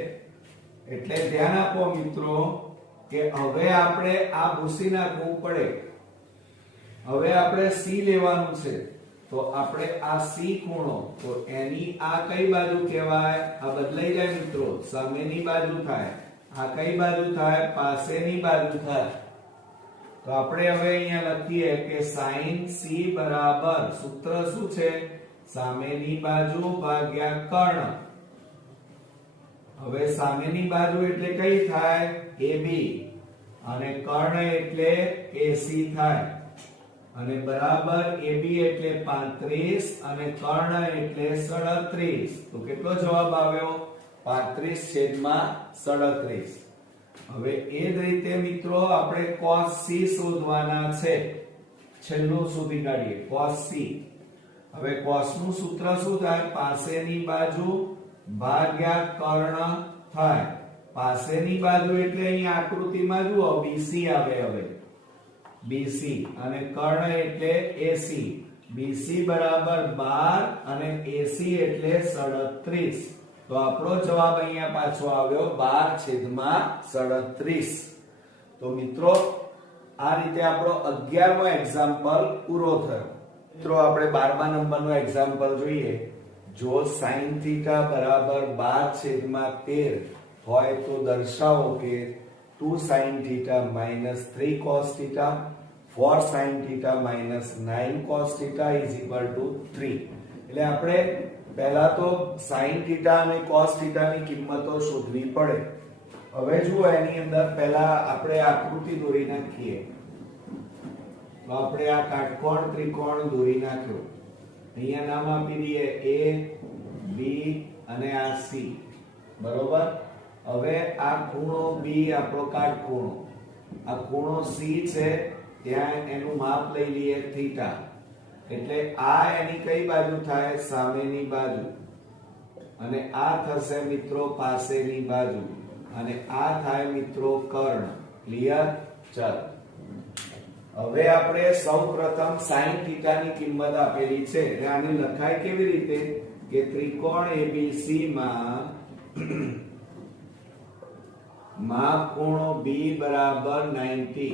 એટલે ધ્યાન આપો મિત્રો કે હવે આપણે આ ભૂસી નાખવું પડે. હવે આપણે C લેવાનું છે તો આપણે આ C ખૂણો તો એની આ કઈ બાજુ કહેવાય? આ બદલાઈ જાય મિત્રો, સામેની બાજુ થાય. આ કઈ બાજુ થાય? પાસેની બાજુ થાય. તો આપણે હવે અહીંયા લખીએ કે sin C બરાબર સૂત્ર શું છે? સામેની બાજુ ભાગ્યા કર્ણ. હવે સામેની બાજુ એટલે કઈ થાય? AB અને કર્ણ એટલે AC થાય. અને બરાબર AB એટલે 35 અને કર્ણ એટલે 37. તો કેટલો જવાબ આવ્યો? 35/37. હવે એ જ રીતે મિત્રો આપણે cos C શોધવાના છે. છેલ્લું શોધી કાઢીએ cos C. હવે cos નું સૂત્ર શું થાય? પાસેની બાજુ ભાગ્યા કર્ણ થાય. પાસેની બાજુ એટલે અહીં આકૃતિમાં જુઓ BC આવે. હવે BC અને કર્ણ એટલે AC. BC બરાબર 12 અને AC એટલે 37. તો આપણો જવાબ અહીંયા પાછો આવ્યો 12/37. તો મિત્રો આ રીતે આપણો 11મો એક્ઝામ્પલ પૂરો થયો. મિત્રો આપણે 12મા નંબરનો એક્ઝામ્પલ જોઈએ. જો sin θ બરાબર 12/13 હોય તો દર્શાવો કે 2 sin θ minus 3 cos θ 4 sin θ minus 9 cos θ is equal to 3. એટલે આપણે પહેલા તો sin θ અને cos θ ની કિંમતો શોધવી પડે. હવે જુઓ એની અંદર પહેલા આપણે આકૃતિ દોરી નાખીએ. તો આપણે આ કાટકોણ ત્રિકોણ દોરી નાખ્યો. અહીંયા નામ આપી દઈએ A B અને આ C. બરોબર. હવે આ ખૂણો B આપણો કાટખૂણો. આ ખૂણો C છે ત્યાં એનું માપ લઈ લઈએ થીટા. એટલે આ એની કઈ બાજુ થાય? સામેની બાજુ. અને આ થશે મિત્રો પાસેની બાજુ. અને આ થાય મિત્રો કર્ણ. ક્લિયર? ચાલો હવે આપણે સૌપ્રથમ sin θ ની કિંમત આપેલી છે. એટલે આને લખાય કેવી રીતે કે ત્રિકોણ ABC માં માપ ખૂણો B બરાબર 90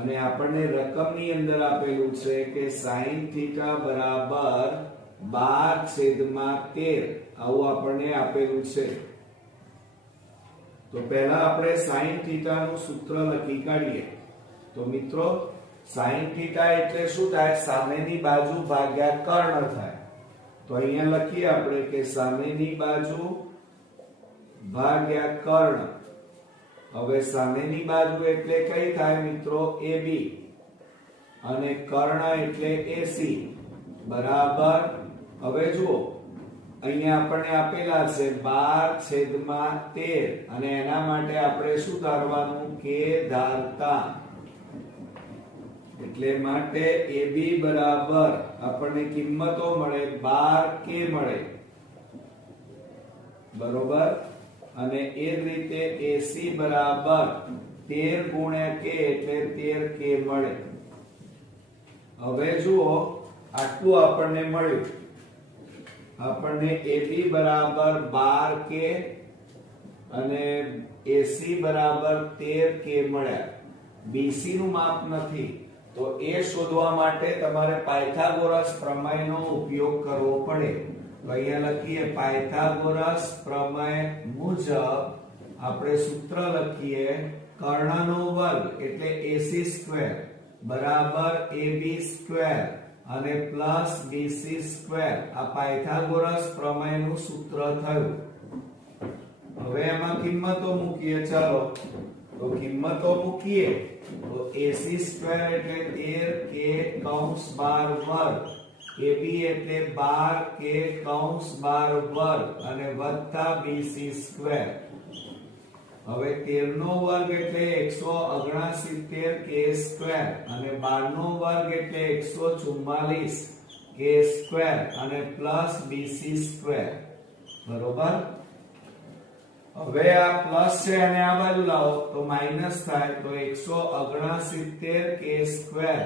અને આપણને રકમની અંદર આપેલું છે કે sin θ બરાબર 12/13. આવું આપણને આપેલું છે. તો પહેલા આપણે sin θ નું સૂત્ર લખી કાઢીએ. તો મિત્રો sin θ એટલે શું થાય? સામેની બાજુ ભાગ્યા કર્ણ થાય. તો અહીંયા લખીએ આપણે કે સામેની બાજુ ભાગ્યા કર્ણ. હવે સામેની બાજુ એટલે કઈ થાય મિત્રો? AB અને કર્ણ એટલે AC બરાબર. હવે જુઓ અહીંયા આપણને આપેલા છે 12/13 અને એના માટે આપણે શું ધારવાનું? કે ધારતા. એટલે માટે AB બરાબર આપણને કિંમતો મળે 12K મળે. બરોબર. અને એ જ રીતે AC બરાબર 13 × K એટલે 13K મળે. હવે જુઓ આટલું આપણને મળ્યું. આપણને AB બરાબર 12K અને AC બરાબર 13K મળ્યા. BC નું માપ નથી તો એ શોધવા માટે તમારે પાયથાગોરસ પ્રમેયનો ઉપયોગ કરવો પડે. તો અહીંયા લખીએ પાયથાગોરસ પ્રમેય મુજબ આપણે સૂત્ર લખીએ કર્ણનો વર્ગ એટલે AC² બરાબર AB² અને પ્લસ BC². આ પાયથાગોરસ પ્રમેયનું સૂત્ર થયું. હવે એમાં કિંમતો મૂકીએ. ચાલો તો કિંમતો મૂકીએ તો AC² એટલે 13K કૌંસ 12 વર્ગ, AB એટલે 12K કૌંસ 12 વર્ગ અને વત્તા BC². હવે 13 નો વર્ગ એટલે 169K² અને 12 નો વર્ગ એટલે 144K² અને પ્લસ BC². બરોબર. હવે આ પ્લસ છે અને આ બાજુ લાવો તો માઈનસ થાય, તો 169 k square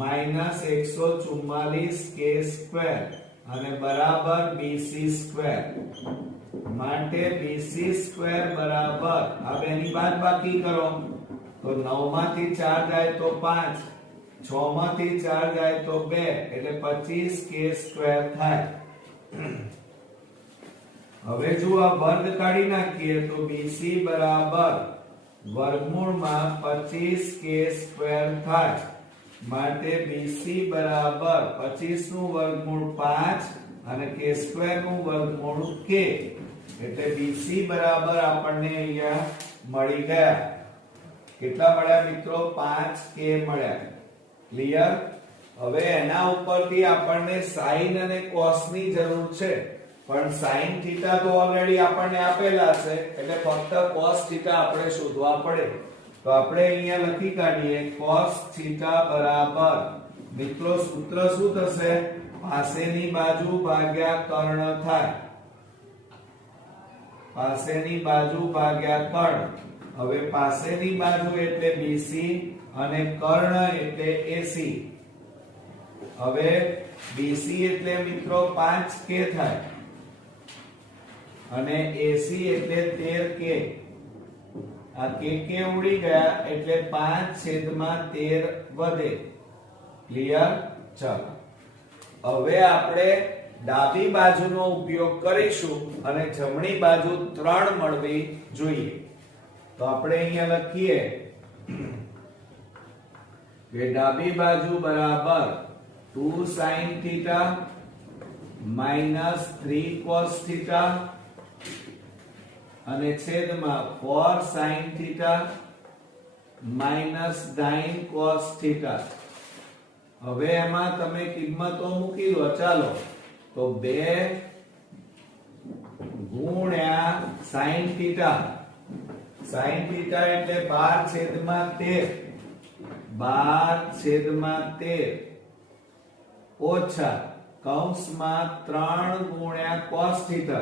minus 144 k square અને બરાબર bc સ્ક્વેર. માટે bc સ્ક્વેર બરાબર આ બેની બાદબાકી કરો તો 9 માંથી 4 જાય તો 5, 6 માંથી 4 જાય તો 2 એટલે 25 k સ્ક્વેર થાય. હવે જો આ વર્ગ કાઢી નાખીએ તો bc બરાબર વર્ગમૂળમાં 25 k સ્ક્વેર થાય. માટે bc બરાબર 25 નું વર્ગમૂળ 5 અને k સ્ક્વેર નું વર્ગમૂળ k. એટલે bc બરાબર આપણને અહીંયા મળી ગયા. કેટલા મળ્યા મિત્રો? 5k મળ્યા. ક્લિયર? હવે એના ઉપરથી આપણને sin અને cos ની જરૂર છે, પણ sin થીટા તો ઓલરેડી આપણને આપેલા છે એટલે ફક્ત cos થીટા આપણે શોધવા પડે. તો આપણે અહીંયા લખી કાઢીએ cos થીટા બરાબર મિત્રો સૂત્ર શું થશે? પાસેની બાજુ ભાગ્યા કર્ણ થાય. પાસેની બાજુ ભાગ્યા કર્ણ. હવે પાસેની બાજુ એટલે BC અને કર્ણ એટલે AC. હવે BC એટલે મિત્રો 5k થાય અને AC એટલે 13k. આ k ઉડી ગયા એટલે 5/13 વધે. ક્લિયર? ચાલો હવે આપણે ડાબી બાજુનો ઉપયોગ કરીશું અને જમણી બાજુ 3 મળવી જોઈએ. તો આપણે અહીંયા લખીએ કે ડાબી બાજુ બરાબર 2 sin theta minus 3 cos theta અને છેદમાં 4 sin theta minus 9 cos theta. હવે એમાં તમે કિંમતો મૂકી દો. ચાલો તો 2 ગુણ્યા sin theta. sin theta એટલે 12/13 12/13 ઓછા કૌંસમાં 3 ગુણ્યા cos theta.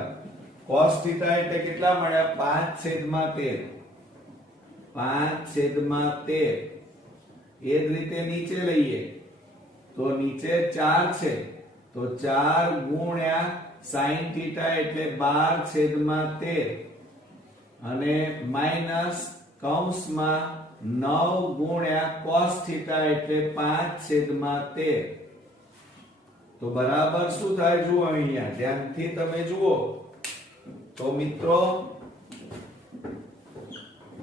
cos theta એટલે કેટલા મળ્યા? 5/13 5/13. એ જ રીતે નીચે લઈએ તો નીચે 4 છે તો 4 ગુણ્યા sin theta એટલે 12/13 અને માઈનસ કૌંસમાં 9 ગુણ્યા cos theta એટલે 5/13. તો બરાબર શું થાય જુઓ અહીંયા ધ્યાનથી તમે જુઓ તો મિત્રો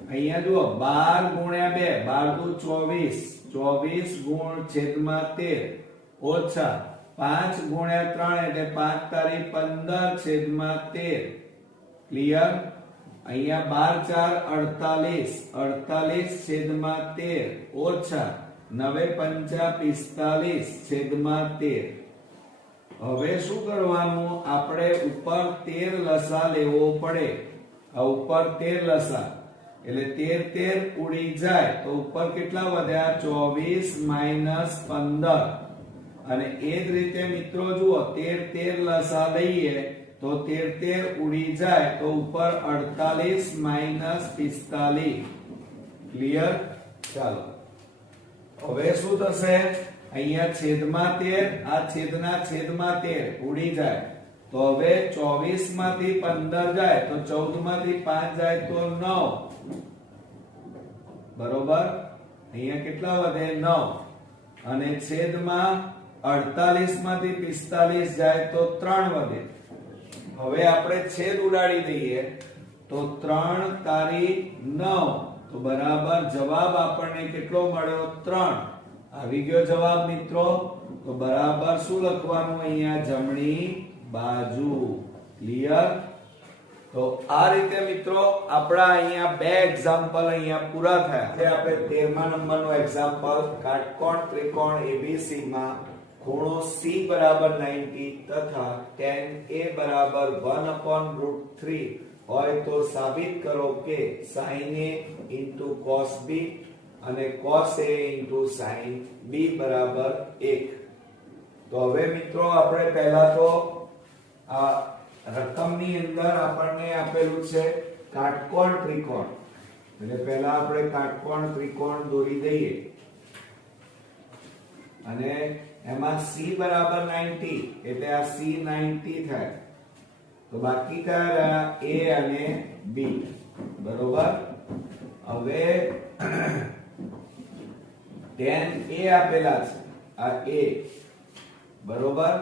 અહીંયા જુઓ 12 ગુણ્યા 2 12 દુ 24 24 ગુણ છેદમાં 13 ઓછા 5 ગુણ્યા 3 એટલે 5 તારી 15 છેદમાં 13. ક્લિયર? અહીંયા 12 4 48 છેદમાં 13 ઓછા 9 5 45 છેદમાં 13. હવે શું કરવાનું? આપણે ઉપર 13 લસા લેવો પડે. આ ઉપર 13 લસા એટલે 13 ઉડી જાય તો ઉપર કેટલા વધ્યા? 24 માઈનસ 15. અને એ જ રીતે મિત્રો જુઓ 13 લસા લઈએ તો 13 ઉડી જાય તો ઉપર 48 માઈનસ 45. ક્લિયર? ચાલો હવે શું થશે? અહીંયા છેદમાં 13 આ છેદના છેદમાં 13 ઉડી જાય તો હવે 24 માંથી 15 જાય તો 14 માંથી 5 જાય તો 9. બરોબર? અહીંયા કેટલા વધે? 9. અને છેદમાં 48 માંથી 45 જાય તો 3 વધે. હવે આપણે છેદ ઉડાડી દઈએ તો 3 તારી 9 તો બરાબર જવાબ આપણને કેટલો મળ્યો? 3. આવી ગયો જવાબ મિત્રો. તો બરાબર શું લખવાનું? અહીંયા જમણી બાજુ. ક્લિયર? તો આ રીતે મિત્રો આપણા અહીંયા બે એક્ઝામ્પલ અહીંયા પૂરા થયા. જે આપણે 13મા નંબરનો એક્ઝામ્પલ કાટકોણ ત્રિકોણ ABC માં ખૂણો C બરાબર 90 તથા tan A બરાબર 1/√3 હોય તો સાબિત કરો કે sin A * cos B અને cos A * sin B બરાબર 1. તો હવે મિત્રો આપણે પહેલા તો આ રકમની અંદર આપણને આપેલું છે કાટકોણ ત્રિકોણ, એટલે પહેલા આપણે કાટકોણ ત્રિકોણ દોરી દઈએ અને એમાં c બરાબર 90 એટલે આ c 90 થાય, તો બાકી કયા રહ્યા a અને b, બરોબર. હવે tan a આપેલા છે, આ a, બરોબર.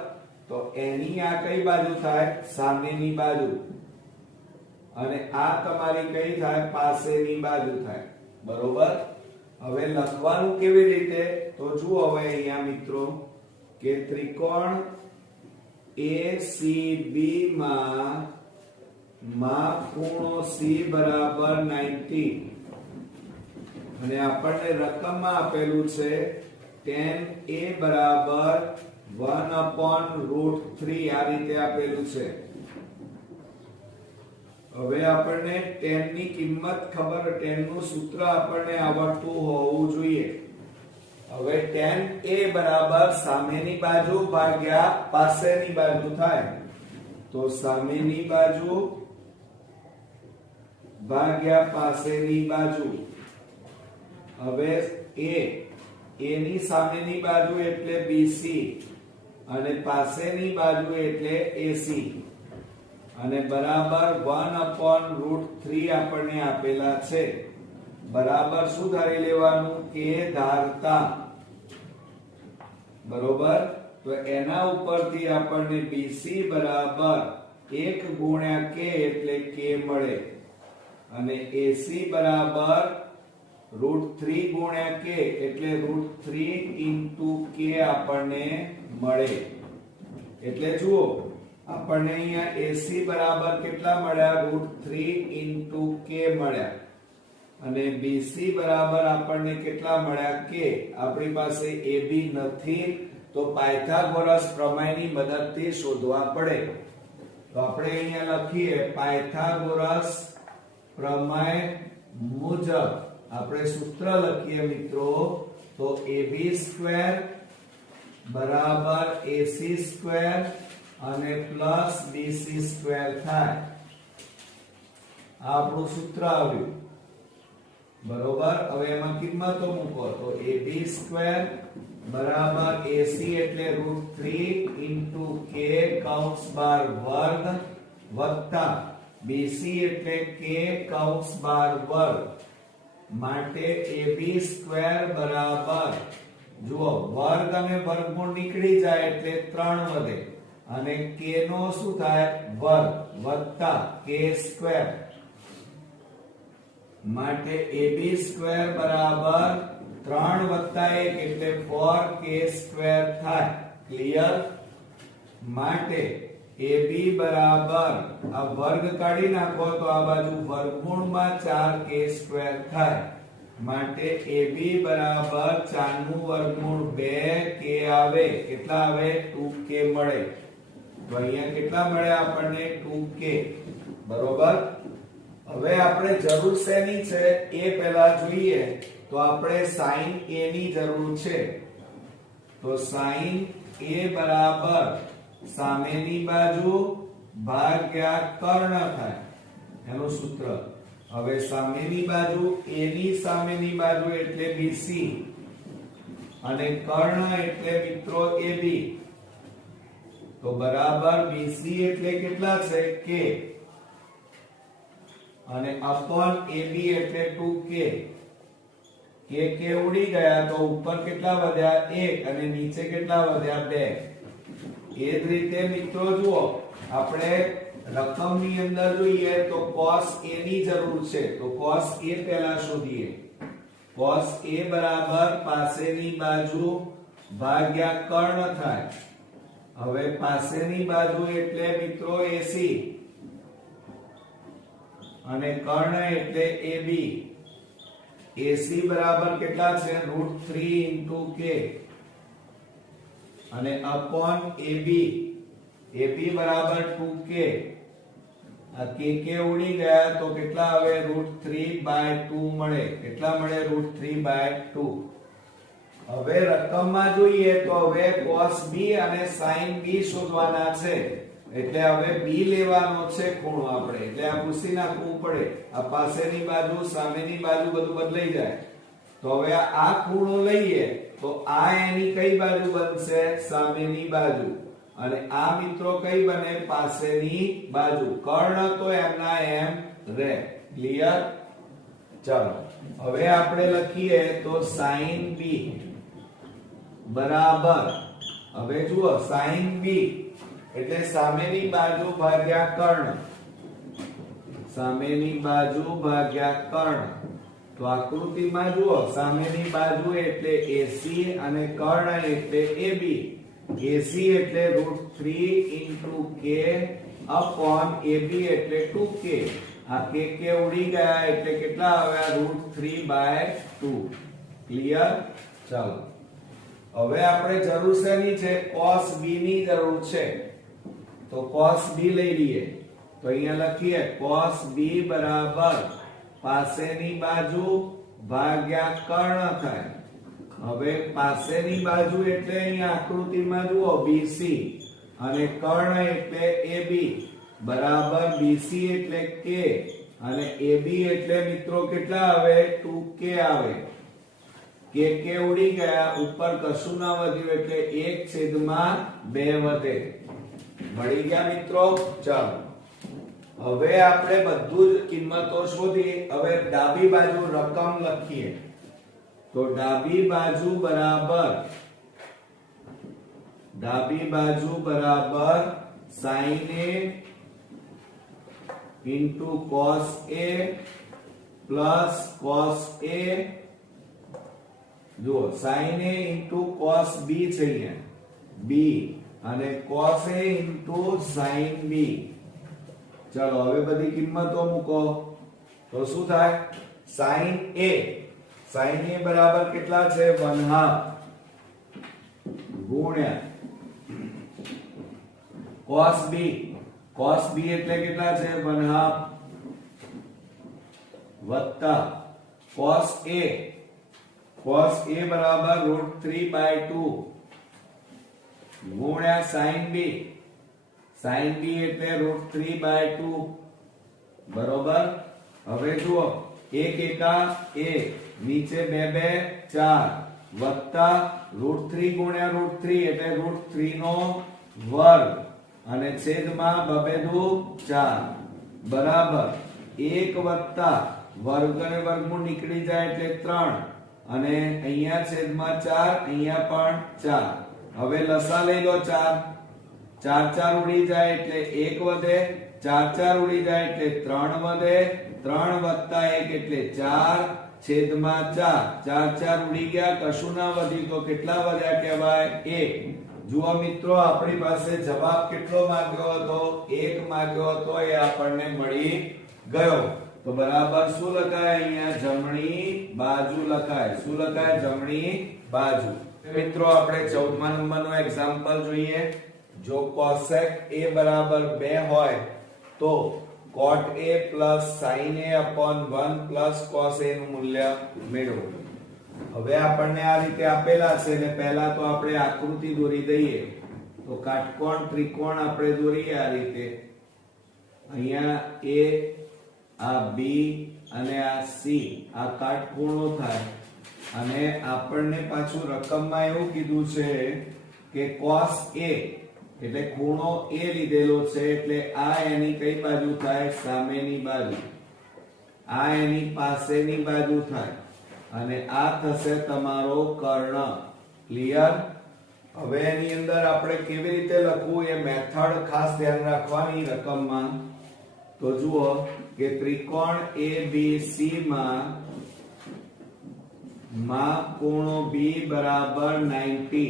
તો એની આ કઈ બાજુ થાય? સામેની બાજુ, અને આ તમારી કઈ થાય? પાસેની બાજુ થાય, બરોબર. હવે લખવાનું કેવી રીતે? તો જુઓ હવે અહીંયા મિત્રો કે ત્રિકોણ ACB માં માપ ખૂણો C બરાબર 90, અને આપણને રકમમાં આપેલું છે tan A બરાબર 1/√3, આ રીતે આપેલું છે. હવે આપણને tan ની કિંમત ખબર, tan નું સૂત્ર આપણને આવડતું હોવું જોઈએ. હવે tan A બરાબર સામેની બાજુ ભાગ્યા પાસેની બાજુ થાય, તો સામેની બાજુ ભાગ્યા પાસેની બાજુ. હવે A ની સામેની બાજુ એટલે BC અને પાસેની બાજુ એટલે AC, અને બરાબર 1/√3 આપણને આપેલા છે. બરાબર શું ધારી લેવાનું? કે ધારતા, બરોબર. તો એના ઉપરથી આપણને BC બરાબર 1 ગુણ્યા k એટલે k મળે, અને AC બરાબર √3 ગુણ્યા k એટલે √3 * k આપણને મળે. એટલે જુઓ આપણને અહીંયા AC બરાબર કેટલા મળ્યા? √3 * k મળ્યા, અને BC બરાબર આપણને કેટલા મળ્યા? k. આપણી પાસે AB નથી, તો પાયથાગોરસ પ્રમેયની મદદથી શોધવા પડે. તો આપણે અહીંયા લખીએ પાયથાગોરસ પ્રમેય મુજબ આપણે સૂત્ર લખીએ મિત્રો, તો AB² બરાબર AC² અને પ્લસ BC² થાય. આ આપણું સૂત્ર આવ્યું, બરોબર. હવે એમાં કિંમતો મૂકો, તો AB² બરાબર AC એટલે √3 * k કૌંસ બાર વર્ગ વત્તા BC એટલે k કૌંસ બાર વર્ગ, માટે AB² બરાબર, જુઓ વર્ગ અને વર્ગમૂળ નીકળી જાય એટલે 3 વધે, અને k નો શું થાય? વર્ગ વત્તા k², માટે AB² બરાબર 3 વત્તા 1 એટલે 4k² થાય. ક્લિયર? માટે AB બરાબર, આ વર્ગ કાઢી નાખો તો આ બાજુ વર્ગમૂળમાં 4k² થાય, માટે AB બરાબર 4 નું વર્ગમૂળ 2k આવે. કેટલા આવે? 2k મળે. તો અહીંયા કેટલા મળ્યા આપણને? 2k, બરોબર. હવે આપણે જરૂર શેની છે એ પહેલા જોઈએ, તો આપણે sin A ની જરૂર છે. તો sin A બરાબર સામેની બાજુ ભાગ્યા કર્ણ થાય, એનું સૂત્ર. હવે સામેની બાજુ A ની સામેની બાજુ એટલે BC, અને કર્ણ એટલે મિત્રો AB. તો બરાબર BC એટલે કેટલા છે? k, અને અપોન AB એટલે 2k. k ઉડી ગયા તો ઉપર કેટલા વધ્યા? 1, અને નીચે કેટલા વધ્યા? 2. એ જ રીતે મિત્રો જુઓ આપણે રકમની અંદર જોઈએ તો cos A ની જરૂર છે, તો cos A પહેલા શોધીએ. cos A બરાબર પાસેની બાજુ ભાગ્યા કર્ણ થાય. હવે પાસેની બાજુ એટલે મિત્રો AC, અને કર્ણ એટલે AB. AC બરાબર કેટલા છે? √3 * k, અને અપોન AB. AB બરાબર 2k. આ k ઉડી ગયા તો કેટલા આવે? √3/2 મળે. કેટલા મળે? √3/2. હવે રકમમાં જોઈએ તો હવે cos B અને sin B શોધવાના છે. એટલે હવે બી લેવાનો છે ખૂણો આપણે, એટલે આ ભૂસી નાખવું પડે. આ પાસેની બાજુ સામેની બાજુ બધું બદલાઈ જાય. તો હવે આ ખૂણો લઈએ તો આ એની કઈ બાજુ બનશે? સામેની બાજુ. અને આ મિત્રો કઈ બને? પાસેની બાજુ. કર્ણ તો એમના એમ રહે. ક્લિયર? ચાલો હવે આપણે લખીએ તો sin b બરાબર, હવે જુઓ sin b એટલે સામેની બાજુ ભાગ્યા કર્ણ, સામેની બાજુ ભાગ્યા કર્ણ. તો આકૃતિમાં જુઓ સામેની બાજુ એટલે AC અને કર્ણ એટલે AB. AC એટલે √3 * k upon AB એટલે 2k. આ k ઉડી ગયા એટલે કેટલા આવ્યા? √3/2. ક્લિયર? ચાલો હવે આપણે જરૂર શેની છે? cos b ની જરૂર છે. તો cos b લઈ લઈએ. તો અહીંયા લખીએ cos b બરાબર પાસેની બાજુ ભાગ્યા કર્ણ થાય. હવે પાસેની બાજુ એટલે અહીંયા આકૃતિમાં જુઓ BC અને કર્ણ એટલે AB બરાબર BC એટલે k અને AB એટલે મિત્રો કેટલા આવે? 2k આવે. k ઉડી ગયા, ઉપર કશું ના વધ્યું એટલે 1/2 વધે. મળી ગયા મિત્રો? ચાલો હવે આપણે બધું જ કિંમતો શોધી. હવે ડાબી બાજુ રકમ લખીએ. તો ડાબી બાજુ બરાબર sin a into cos a plus cos a. જુઓ sin a into cos b છે અહીંયા, b અને cos a into sin b. ચલો હવે બધી કિંમતો મૂકો તો શું થાય? sin a બરાબર કેટલા છે? 1/2 ગુણ્યા cos b એટલે કેટલા છે? 1/2 વત્તા cos a બરાબર √3/2 ગુણ્યા sin b એટલે √3/2 બરોબર. હવે જુઓ 1 એકા 1 નીચે 2 4 વત્તા √3 ગુણ્યા √3 એટલે √3 નો વર્ગ અને છેદમાં 2 2 4 બરાબર 1 વત્તા વર્ગ અને વર્ગમૂળ નીકળી જાય એટલે 3 અને અહીંયા છેદમાં 4 અહીંયા પણ 4. હવે લસા લઈ લો. 4 ઉડી જાય એટલે 1 વધે, 4 ઉડી જાય એટલે 3 વધે, 3 વત્તા 1 એટલે 4 છેદમાં 4 ઉડી ગયા, કશું ના વધ્યું તો કેટલા વધ્યા કહેવાય? 1. જુઓ મિત્રો આપણી પાસે જવાબ કેટલો માંગ્યો હતો? 1 માંગ્યો હતો. એ આપણને મળી ગયો. તો બરાબર શું લખાય અહીંયા? જમણી બાજુ લખાય. શું લખાય? જમણી બાજુ. મિત્રો આપણે 14મા નંબરનો એક્ઝામ્પલ જોઈએ. જો cosec a બરાબર 2 હોય તો cot a plus sin a upon 1 plus cos a નું મૂલ્ય મેળવો. હવે આપણને આ રીતે આપેલા છે એટલે પહેલા તો આપણે આકૃતિ દોરી દઈએ. તો કાટકોણ ત્રિકોણ આપણે દોરીએ આ રીતે. અહીંયા a, આ b અને આ c આ કાટખૂણો થાય. અને આપણને પાછું રકમમાં એવું કીધું છે કે cos a એટલે ખૂણો a લીધેલો છે એટલે આ એની કઈ બાજુ થાય? સામેની બાજુ. આ એની પાસેની બાજુ થાય અને આ થશે તમારો કર્ણ. ક્લિયર? હવે એની અંદર આપણે કેવી રીતે લખવું એ મેથડ ખાસ ધ્યાન રાખવાની રકમમાં. તો જુઓ કે ત્રિકોણ ABC માં ખૂણો B બરાબર 90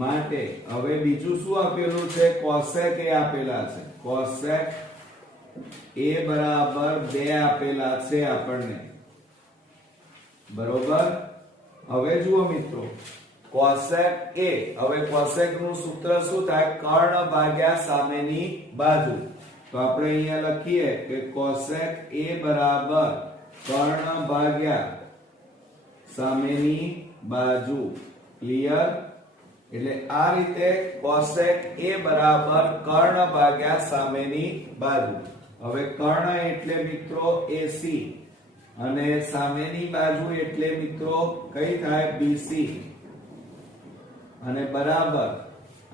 માટે હવે બીજું શું આપેલું છે? cosec a આપેલા છે. cosec a બરાબર 2 આપેલા છે આપણને. બરોબર. હવે જુઓ મિત્રો cosec a, હવે cosec નું સૂત્ર શું થાય? કર્ણ ભાગ્યા સામેની બાજુ. તો આપણે અહીંયા લખીએ કે cosec a બરાબર કર્ણ ભાગ્યા સામેની બાજુ. ક્લિયર? એટલે આ રીતે કોસેક a બરાબર કર્ણ ભાગ્યા સામેની બાજુ. હવે કર્ણ એટલે મિત્રો AC અને સામેની બાજુ એટલે મિત્રો કઈ થાય BC અને બરાબર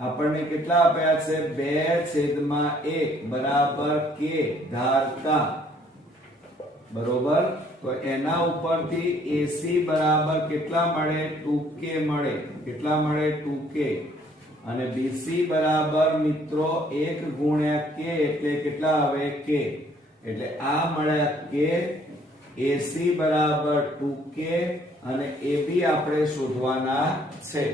આપણને કેટલા આપ્યા છે 2/1 બરાબર k ધારતા. બરોબર, તો એના ઉપરથી AC બરાબર કેટલા મળે 2k મળે. કેટલા મળે 2k અને BC બરાબર મિત્રો 1 ગુણ્યા k એટલે કેટલા આવે k. એટલે આ મળ્યા k, AC બરાબર 2k અને AB આપણે શોધવાના છે.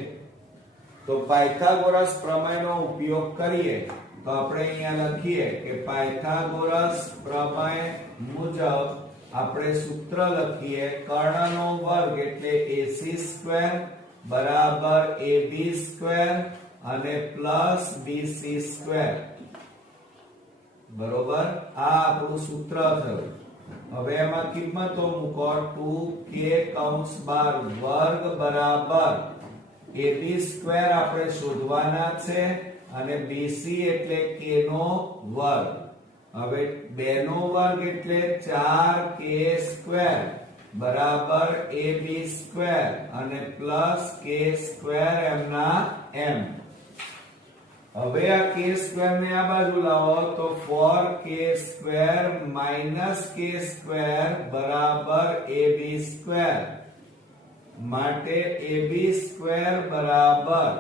તો પાયથાગોરસ પ્રમેયનો ઉપયોગ કરીએ તો આપણે અહીંયા લખીએ કે પાયથાગોરસ પ્રમેય મુજબ આપણે સૂત્ર લખીએ કર્ણનો વર્ગ એટલે AC² બરાબર AB² અને પ્લસ BC². બરોબર, આ આપણું સૂત્ર થયું. હવે એમાં કિંમતો મૂકો 2k વર્ગ બરાબર AB² આપણે શોધવાના છે અને BC એટલે k નો વર્ગ. હવે 2 નો વર્ગ એટલે 4k² બરાબર AB² અને પ્લસ k² એમના એમ. હવે આ k² ને આ બાજુ લાવો તો 4k² k² બરાબર AB² માટે AB² બરાબર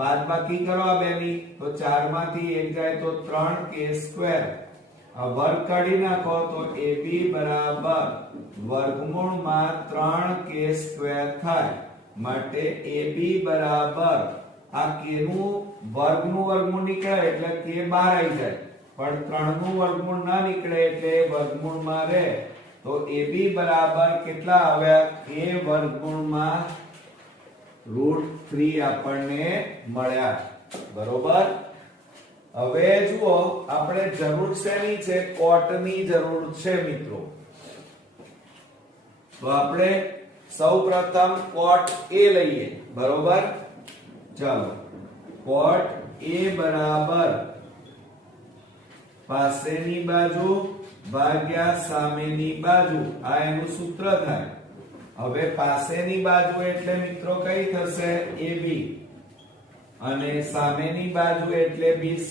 બાદબાકી કરો આ બેની તો 4 માંથી 1 જાય તો 3k². આ વર્ગ કાઢી નાખો તો AB બરાબર વર્ગમૂળમાં 3k² થાય. માટે AB બરાબર આ k નું વર્ગમૂળ નીકળે એટલે k બહાર આવી જાય, પણ 3 નું વર્ગમૂળ ના નીકળે એટલે વર્ગમૂળમાં રહે. તો AB બરાબર કેટલા આવ્યા k વર્ગમૂળમાં √3 આપણને મળ્યા. બરોબર, હવે જુઓ આપણે જરૂર શેની છે કોટની જરૂર છે મિત્રો. તો આપણે સૌપ્રથમ કોટ A લઈએ. બરોબર, ચાલો કોટ A બરાબર પાસેની બાજુ ભાગ્યા સામેની બાજુ, આ એનું સૂત્ર થાય. હવે પાસેની બાજુ એટલે મિત્રો કઈ થશે AB અને સામેની બાજુ એટલે BC.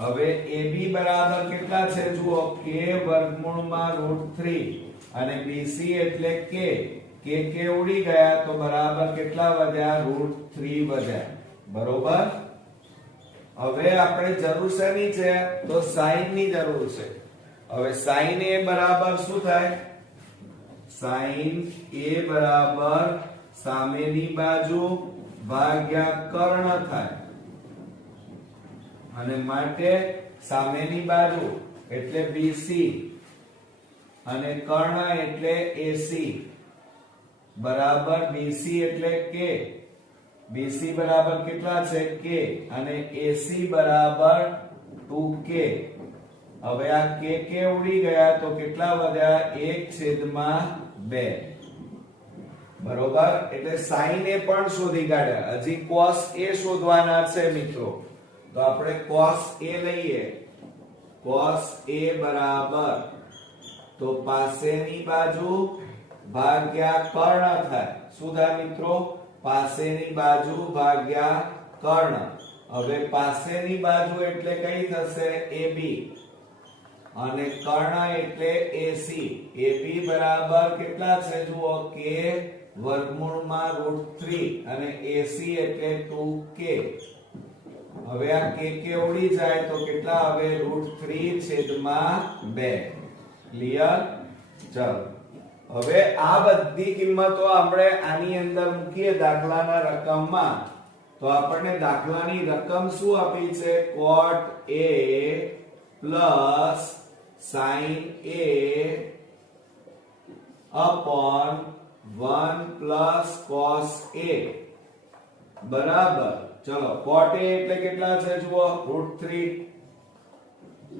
હવે AB બરાબર કેટલા છે જુઓ k વર્ગમૂળમાં √3 અને BC એટલે k ઉડી ગયા તો બરાબર કેટલા વધ્યા √3 વધ્યા. બરોબર, હવે આપણે જરૂર શેની છે તો સાઈન ની જરૂર છે. હવે સાઈન A બરાબર શું થાય સાઈન A બરાબર સામેની બાજુ ભાગ્યા કર્ણ થાય. અને માટે સામેની બાજુ એટલે BC અને કર્ણ એટલે AC બરાબર BC એટલે k. BC બરાબર કેટલા છે k અને AC બરાબર 2k. હવે આ k ઉડી ગયા તો કેટલા વધ્યા 1/2. બરોબર, એટલે sin A પણ શોધી કાઢ્યા. હજી cos A શોધવાના છે મિત્રો. તો આપણે cos A લઈએ. cos A બરાબર તો પાસેની બાજુ ભાગ્યા કર્ણ થાય. શું થાય મિત્રો પાસેની બાજુ ભાગ્યા કર્ણ. હવે પાસેની બાજુ એટલે કઈ થશે AB અને કર્ણ એટલે AC. AB બરાબર કેટલા છે જુઓ k વર્ગમૂળમાં √3 અને AC એટલે 2k. હવે આ k ઉડી જાય તો કેટલા આવે √3/2. ક્લિયર? ચાલો હવે આ બધી કિંમતો આપણે આની અંદર મૂકીએ દાખલાના રકમમાં. તો આપણને દાખલાની રકમ શું આપી છે cot A plus sin A upon 1 plus cos A બરાબર. ચલો cot A એટલે કેટલા છે જુઓ √3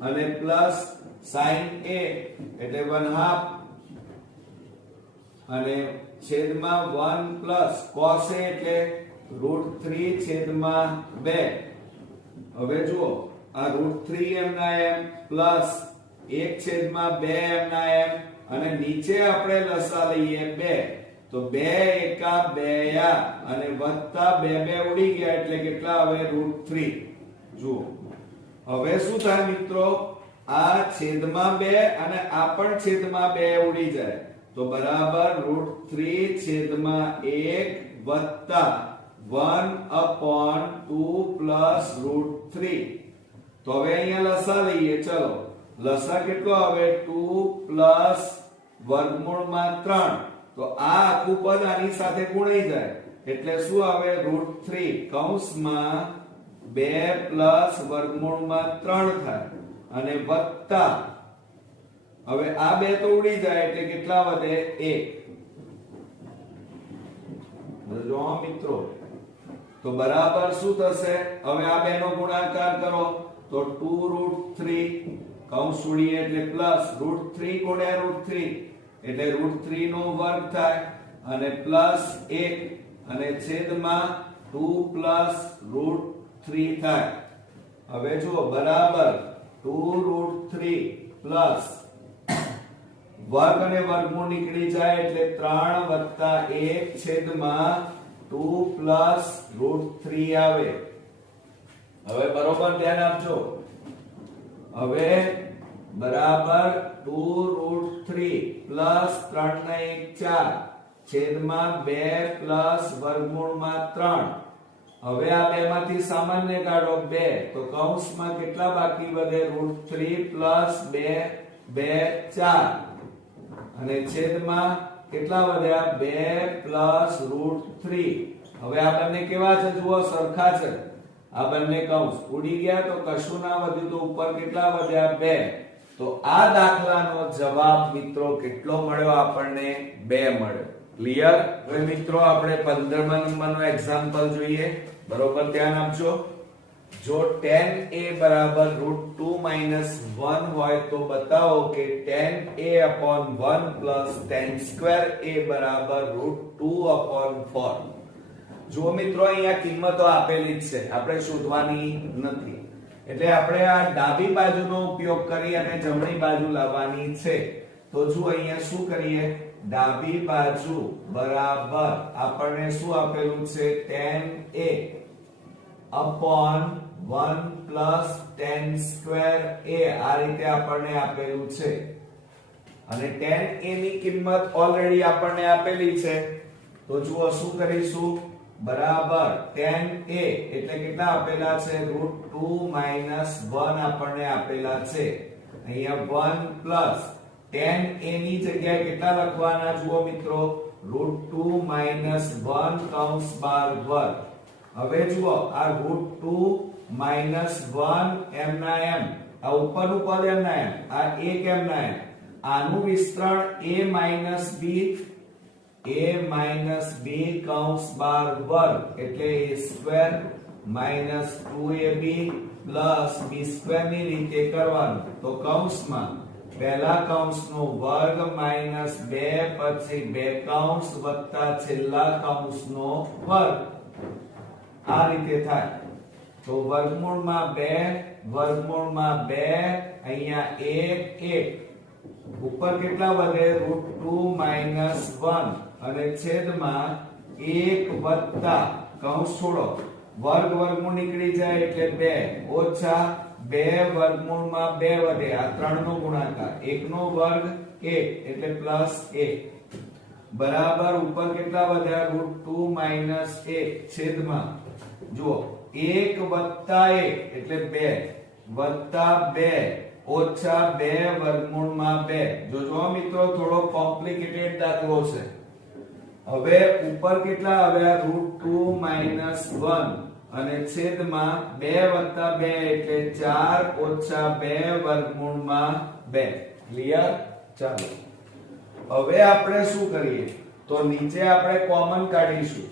અને પ્લસ sin A એટલે 1/2 અને છેદમાં 1 પ્લસ cos A એટલે √3 છેદમાં 2. હવે જુઓ આ √3 એમ ના એમ પ્લસ 1 છેદમાં 2 એમ ના એમ અને નીચે આપણે લસા લઈએ 2 તો 2 એકા 2 આ અને વત્તા 2 ઉડી ગયા એટલે કેટલા હવે √3. જુઓ હવે શું થાય મિત્રો આ છેદમાં 2 અને આ પણ છેદમાં 2 ઉડી જાય તો બરાબર √3 છેદમાં 1 વત્તા 1/2 પ્લસ √3. તો હવે અહીંયા લસા લઈએ ચલો લસા કેટલો આવે 2 પ્લસ વર્ગમૂળમાં 3 તો આ આખું પદ આની સાથે ગુણાઈ જાય એટલે શું આવે √3 કૌંસમાં 2 પ્લસ વર્ગમૂળમાં 3 થાય અને વત્તા હવે આ બે તો ઉડી જાય એટલે કેટલા વધે 1. જો મિત્રો તો બરાબર શું થશે હવે આ બે નો ગુણાકાર કરો તો 2√3 કૌંસ ઉડીએ એટલે પ્લસ √3 ગુણ્યા √3 એટલે √3 નો વર્ગ થાય અને પ્લસ 1 અને છેદમાં 2 પ્લસ √3 થાય. હવે જુઓ બરાબર 2√3 પ્લસ વર્ગ અને વર્ગમૂળ નીકળી જાય એટલે 3 વત્તા 1 છેદમાં 2 પ્લસ √3 આવે. હવે બરોબર ધ્યાન આપજો. હવે બરાબર 2√3 પ્લસ 3 ને 1 4 છેદમાં 2 પ્લસ વર્ગમૂળમાં 3. હવે આ બે માંથી સામાન્ય કાઢો 2 તો કૌંસમાં કેટલા બાકી વધે √3 પ્લસ 2 2 4 અને છેદમાં કેટલા વધ્યા 2 પ્લસ √3. હવે આ બંને કેવા છે જુઓ સરખા છે આ બંને કૌંસ ઉડી ગયા તો કશું ના વધ્યું તો ઉપર કેટલા વધ્યા 2. તો આ દાખલાનો જવાબ મિત્રો કેટલો મળ્યો આપણને 2 મળ્યો. ક્લિયર. હવે મિત્રો આપણે 15મા નંબરનો એક્ઝામ્પલ જોઈએ. બરોબર ધ્યાન આપજો. જો tan a બરાબર √2 - 1 હોય તો બતાવો કે tan a/1 પ્લસ tan2a બરાબર √2/4. જો મિત્રો અહીંયા કિંમતો આપેલી જ છે આપણે શોધવાની નથી એટલે આપણે આ ડાબી બાજુનો ઉપયોગ કરી અને જમણી બાજુ લાવવાની છે. તો જો અહીંયા શું કરીએ ડાબી બાજુ બરાબર આપણને શું આપેલું છે tan a/1 પ્લસ tan2a આ રીતે આપણને આપેલું છે અને tan a ની કિંમત ઓલરેડી આપણને આપેલી છે. તો જુઓ શું કરીશું બરાબર tan a એટલે કેટલા આપેલા છે √2 - 1 આપણને આપેલા છે. અહીંયા 1 પ્લસ tan a ની જગ્યાએ કેટલા લખવાના જુઓ મિત્રો √2 - 1 કૌંસ બાર વર્ગ. હવે જુઓ આ √2 - 1 એમ ના એમ આ ઉપરનું પદ એમ ના એમ આ 1 એમ ના એમ આનું વિસ્તરણ a - b કૌંસ બાર વર્ગ એટલે a² - 2ab પ્લસ b² ની રીતે કરવાનું. તો કૌંસમાં પહેલા કૌંસનો વર્ગ માઈનસ 2 પછી બે કૌંસ વત્તા છેલ્લા કૌંસનો વર્ગ આ રીતે થાય. તો વર્ગમૂળમાં 2 અહીંયા 1 ઉપર કેટલા વધે √2 - 1 અને છેદમાં 1 વત્તા કૌંસ છોડો વર્ગ વર્ગમૂળ નીકળી જાય એટલે 2 ઓછા 2 વર્ગમૂળમાં 2 વધે આ 3 નો ગુણાકાર 1 નો વર્ગ 1 એટલે પ્લસ 1 બરાબર ઉપર કેટલા વધ્યા √2 - 1 છેદમાં જુઓ 1 વત્તા 1 એટલે 2 વત્તા 2 ઓછા 2 વર્ગમૂળમાં 2. જો મિત્રો થોડો કોમ્પ્લિકેટેડ દાખલો છે. હવે ઉપર કેટલા આવ્યા √2 - 1 અને છેદમાં 2 વત્તા 2 એટલે 4 ઓછા 2 વર્ગમૂળમાં 2. ક્લિયર. ચાલો હવે આપણે શું કરીએ તો નીચે આપણે કોમન કાઢીશું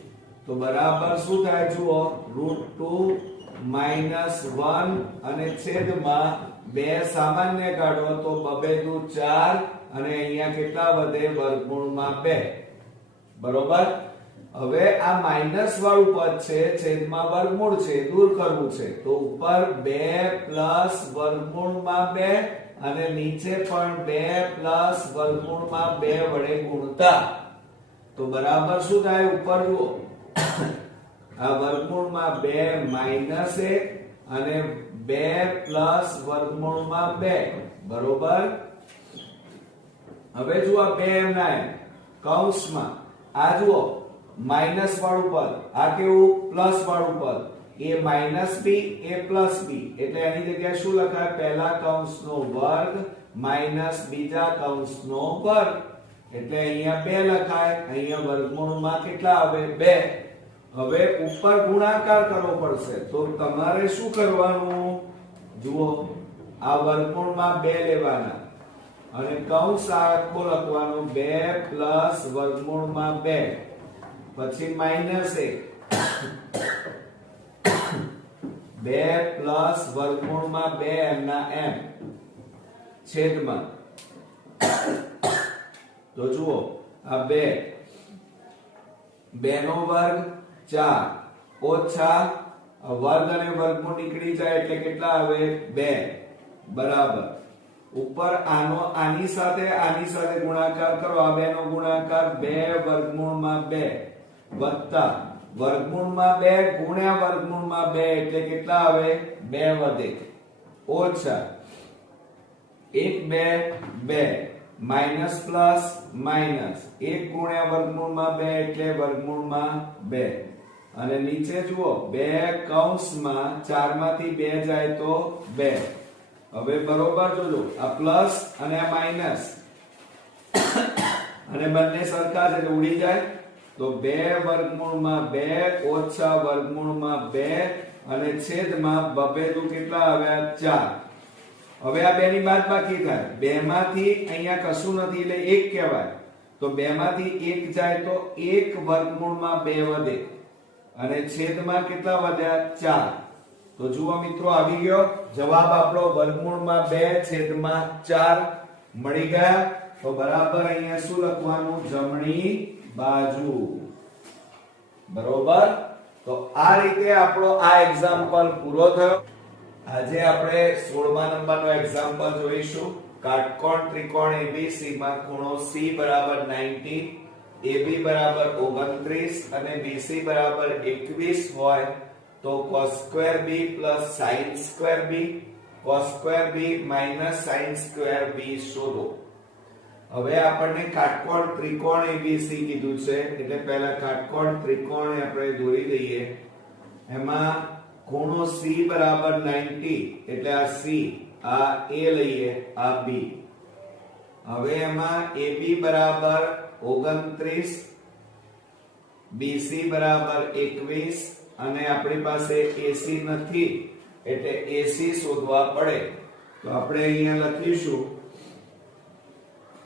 તો બરાબર શું થાય જુઓ √2 - 1 અને છેદમાં 2 સામાન્ય કાઢો તો 2 દુ 4 અને અહીંયા કેટલા વધે વર્ગમૂળમાં 2. બરોબર. હવે આ માઈનસ વાળું પદ છે છેદમાં વર્ગમૂળ છે દૂર કરવું છે તો ઉપર 2 પ્લસ વર્ગમૂળમાં 2 અને નીચે પણ 2 પ્લસ વર્ગમૂળમાં 2 વડે ગુણતા તો બરાબર શું થાય ઉપર જુઓ આ વર્ગમૂળમાં 2 માઈનસ 1 અને 2 પ્લસ વર્ગમૂળમાં 2 બરોબર હવે જુઓ 2 એમના એમ કૌંસમાં આ જુઓ માઈનસ વાળું પદ આ કેવું પ્લસ વાળું પદ a minus b a plus b એટલે એની જગ્યાએ શું લખાય પહેલા કૌંસનો વર્ગ માઈનસ બીજા કૌંસનો વર્ગ એટલે અહીંયા 2 લખાય અહીંયા વર્ગમૂળમાં કેટલા આવે 2 હવે ઉપર ગુણાકાર કરવો પડશે તો તમારે શું કરવાનું જુઓ આ વર્ગમૂળમાં 2 લેવાના અને કૌંસ આખો લખવાનો 2 પ્લસ વર્ગમૂળમાં 2 પછી માઈનસ 1 2 પ્લસ વર્ગમૂળમાં 2 એમના એમ છેદમાં તો જુઓ આ 2 નો વર્ગ 4 ઓછા વર્ગ અને વર્ગમૂળ નીકળી જાય એટલે કેટલા આવે 2 બરાબર ઉપર આની સાથે ગુણાકાર કરો આ 2 નો ગુણાકાર 2 વર્ગમૂળમાં 2 વત્તા વર્ગમૂળમાં 2 ગુણ્યા વર્ગમૂળમાં 2 એટલે કેટલા આવે 2 વધે ઓછા 1 2 2 માઈનસ પ્લસ માઈનસ 1 ગુણ્યા વર્ગમૂળમાં 2 એટલે વર્ગમૂળમાં 2 અને નીચે જુઓ 2 કૌંસમાં 4 માંથી 2 જાય તો 2 હવે બરોબર જોજો આ પ્લસ અને આ માઈનસ અને બંને સરખા છે એટલે ઉડી જાય તો 2 વર્ગમૂળમાં 2 ઓછા વર્ગમૂળમાં 2 અને છેદમાં બબેદુ કેટલા આવ્યા 4 હવે આ 2 ની બાદબાકી થાય 2 માંથી અહીંયા કશું નથી એટલે 1 કહેવાય તો 2 માંથી 1 જાય તો 1 વર્ગમૂળમાં 2 વધે અને છેદમાં કેટલા વધ્યા 4 તો જુઓ મિત્રો આવી ગયો જવાબ આપણો વર્ગમૂળમાં 2 છેદમાં 4 મળી ગયા તો બરાબર અહીંયા શું લખવાનું જમણી બાજુ બરોબર તો આ રીતે આપણો આ એક્ઝામ્પલ પૂરો થયો આજે આપણે 16મા નંબરનો એક્ઝામ્પલ જોઈશું કાટકોણ ત્રિકોણ ABC માં ખૂણો C બરાબર 90 AB બરાબર 29 અને BC બરાબર 21 હોય તો cos2b sin2b cos2b sin2b શોધો હવે આપણને કાટકોણ ત્રિકોણ ABC કીધું છે એટલે પહેલા કાટકોણ ત્રિકોણ આપણે દોરી દઈએ એમાં ખૂણો C બરાબર 90 એટલે આ C આ A લઈએ આ B હવે એમાં AB બરાબર 29 BC બરાબર 21 અને આપણી પાસે AC નથી એટલે AC શોધવા પડે તો આપણે અહીંયા લખીશું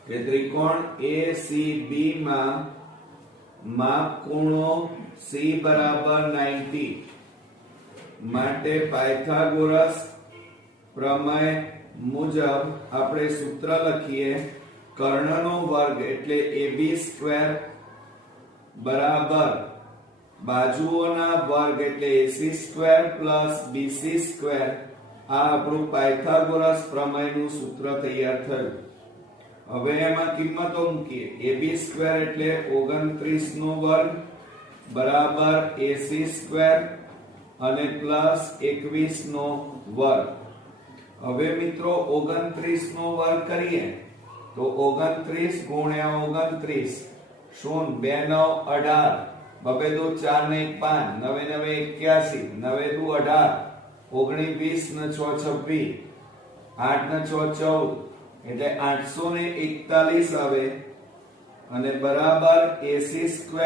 કે ત્રિકોણ ACB માં માપ ખૂણો C બરાબર 90 માટે પાયથાગોરસ પ્રમેય મુજબ આપણે સૂત્ર લખીએ કર્ણનો વર્ગ એટલે AB² બરાબર બાજુઓના વર્ગ એટલે AC² BC² આ આપણું પાયથાગોરસ પ્રમેયનું સૂત્ર તૈયાર થયું હવે એમાં કિંમતો મૂકીએ AB² એટલે 29 નો વર્ગ બરાબર AC² અને પ્લસ 21 નો વર્ગ હવે મિત્રો 29 નો વર્ગ કરીએ તો 29 ગુણ્યા 29 શૂન 2 9 18 બબે દો 4 ને 1 5 9 9 81 9 દુ 18 19 ને 6 26 8 ને 6 14 એટલે 841 આવે અને બરાબર AC²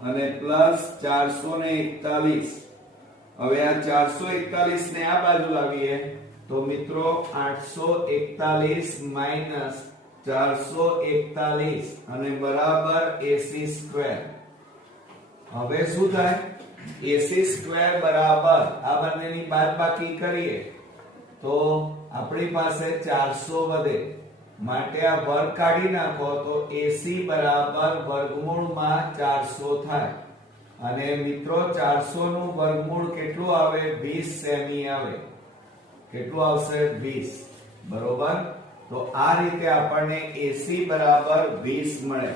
અને પ્લસ 441 હવે આ 441 ને આ બાજુ લાવીએ તો મિત્રો 841 માઈનસ 441 અને બરાબર AC² હવે શું થાય AC² બરાબર આ બંનેની બાદબાકી કરીએ તો આપણી પાસે 400 વધે માટે આ વર્ગ કાઢી નાખો તો AC બરાબર વર્ગમૂળમાં 400 થાય અને મિત્રો 400 નું વર્ગમૂળ કેટલું આવે 20 સેમી આવે કેટલું આવશે 20 બરોબર તો આ રીતે આપણને AC બરાબર 20 મળે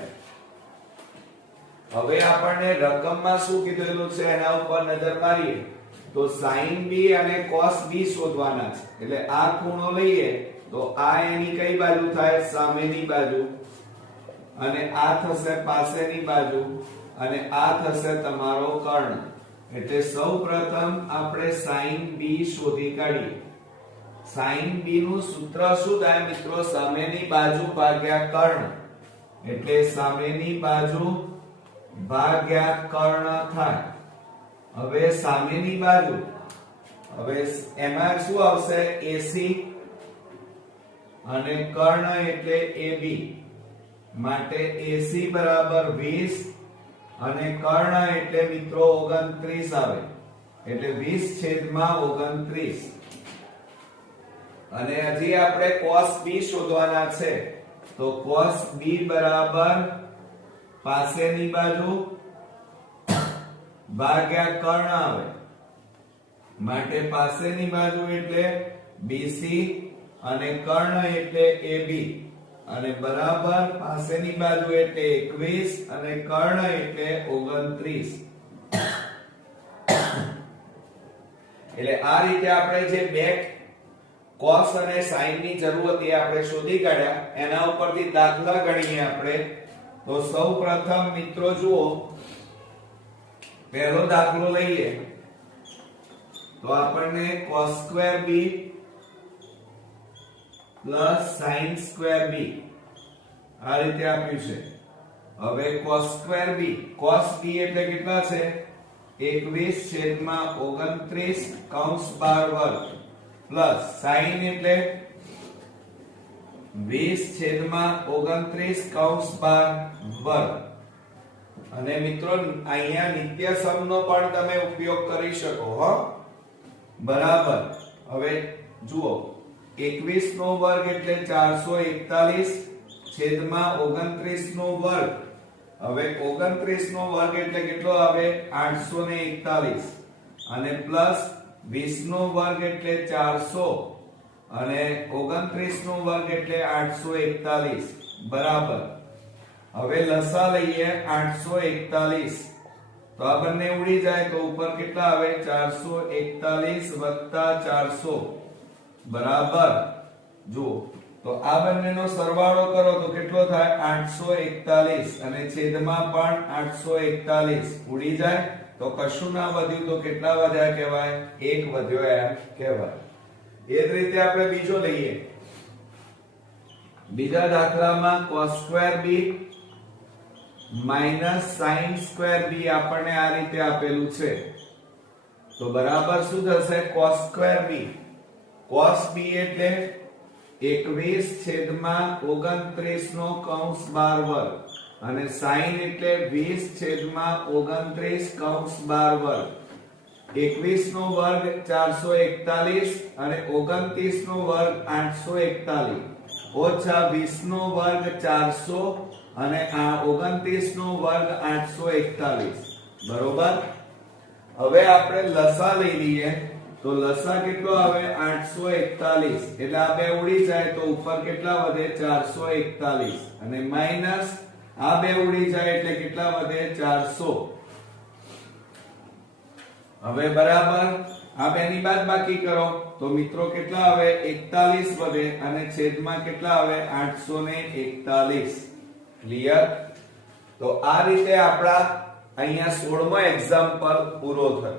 હવે આપણને રકમમાં શું કીધેલું છે એના ઉપર નજર મારીએ તો sin b અને cos b શોધવાના છે એટલે આ ખૂણો લઈએ તો આ એની કઈ બાજુ થાય સામેની બાજુ અને આ થશે પાસેની બાજુ અને આ થશે તમારો કર્ણ એટલે સૌપ્રથમ આપણે sin b શોધી કાઢીએ sin b નું સૂત્ર શું થાય મિત્રો સામેની બાજુ ભાગ્યા કર્ણ એટલે સામેની બાજુ ભાગ્યા કર્ણ થાય હવે સામેની બાજુ હવે એમાં શું આવશે AC અને કર્ણ એટલે AB માટે AC બરાબર 20 અને કર્ણ એટલે મિત્રો 29 આવે એટલે 20/29 અને હજી આપણે cos b શોધવાના છે તો cos b બરાબર પાસેની બાજુ ભાગ્યા કર્ણ આવે માટે પાસેની બાજુ એટલે BC અને કર્ણ એટલે AB અને બરાબર પાસેની બાજુ એટલે 21 અને કર્ણ એટલે 29 એટલે આ રીતે આપણે જે બે cos અને sin ની જરૂર હતી આપણે શોધી કાઢ્યા એના ઉપરથી દાખલા ગણીએ આપણે તો સૌપ્રથમ મિત્રો જુઓ પહેલો દાખલો લઈએ તો આપણને cos2b sin2b આ રીતે આપ્યું છે હવે cos2b cos b એટલે કેટલા છે 21/29 કૌંસ 12 વર્ગ પ્લસ sin એટલે 20/29 કૌંસ 12 વર્ગ અને મિત્રો અહીંયા નિત્યસમનો પણ તમે ઉપયોગ કરી શકો હો બરાબર હવે જુઓ 21 નો વર્ગ એટલે 441/29 નો વર્ગ હવે 29 નો વર્ગ એટલે કેટલો આવે 841 અને પ્લસ 20 નો વર્ગ એટલે 400 અને 29 નો વર્ગ એટલે 841 બરાબર હવે લસા લઈએ 841 તો આ બંને ઉડી જાય તો ઉપર કેટલા આવે 441 400 બરાબર જુઓ તો આ બંનેનો સરવાળો કરો તો કેટલો થાય 841 અને છેદમાં પણ 841 ઉડી જાય તો કશું ના વધ્યું તો કેટલા વધ્યા કહેવાય 1 વધ્યો એમ કહેવાય એ જ રીતે આપણે બીજો લઈએ બીજા દાખલામાં cos2b sin2b આપણને આ રીતે આપેલું છે તો બરાબર શું થશે cos2b cos b એટલે 21/29 નો કૌંસ 12 વર્ગ અને sin એટલે 20/29 કૌંસ 12 વર્ગ 21 નો વર્ગ 441 અને 29 નો વર્ગ 841 ઓછા 20 નો વર્ગ 400 અને આ 29 નો વર્ગ 841 બરોબર હવે આપણે લસા લઈ લઈએ તો લસા કેટલો આવે 841 એટલે આ બે ઉડી જાય તો ઉપર કેટલા વધે 441 અને માઈનસ આ બે ઉડી જાય એટલે કેટલા વધે 400 હવે બરાબર આ બેની બાદબાકી કરો તો મિત્રો કેટલા આવે 41 વધે અને છેદમાં કેટલા આવે 841 ક્લિયર તો આ રીતે આપડા અહીંયા 16મો એક્ઝામ્પલ પૂરો થયો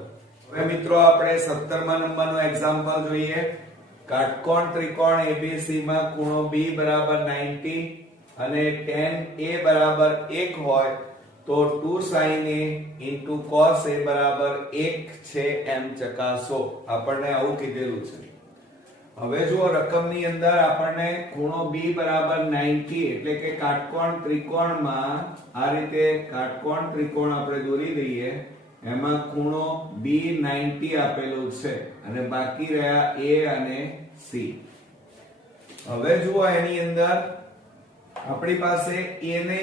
હવે મિત્રો આપણે 17મા નંબરનો એક્ઝામ્પલ જોઈએ કાટકોણ ત્રિકોણ ABC માં ખૂણો B બરાબર 90 અને tan A બરાબર 1 હોય તો 2 sin A into cos A બરાબર 1 છે એમ ચકાસો આપણને આવું કીધેલું છે હવે જો રકમની અંદર આપણને ખૂણો B બરાબર 90 એટલે કે કાટકોણ ત્રિકોણમાં આ રીતે કાટકોણ ત્રિકોણ આપણે દોરી દઈએ એમાં ખૂણો B 90 આપેલું છે અને બાકી રહ્યા A અને C હવે જુઓ એની અંદર આપણી પાસે a ને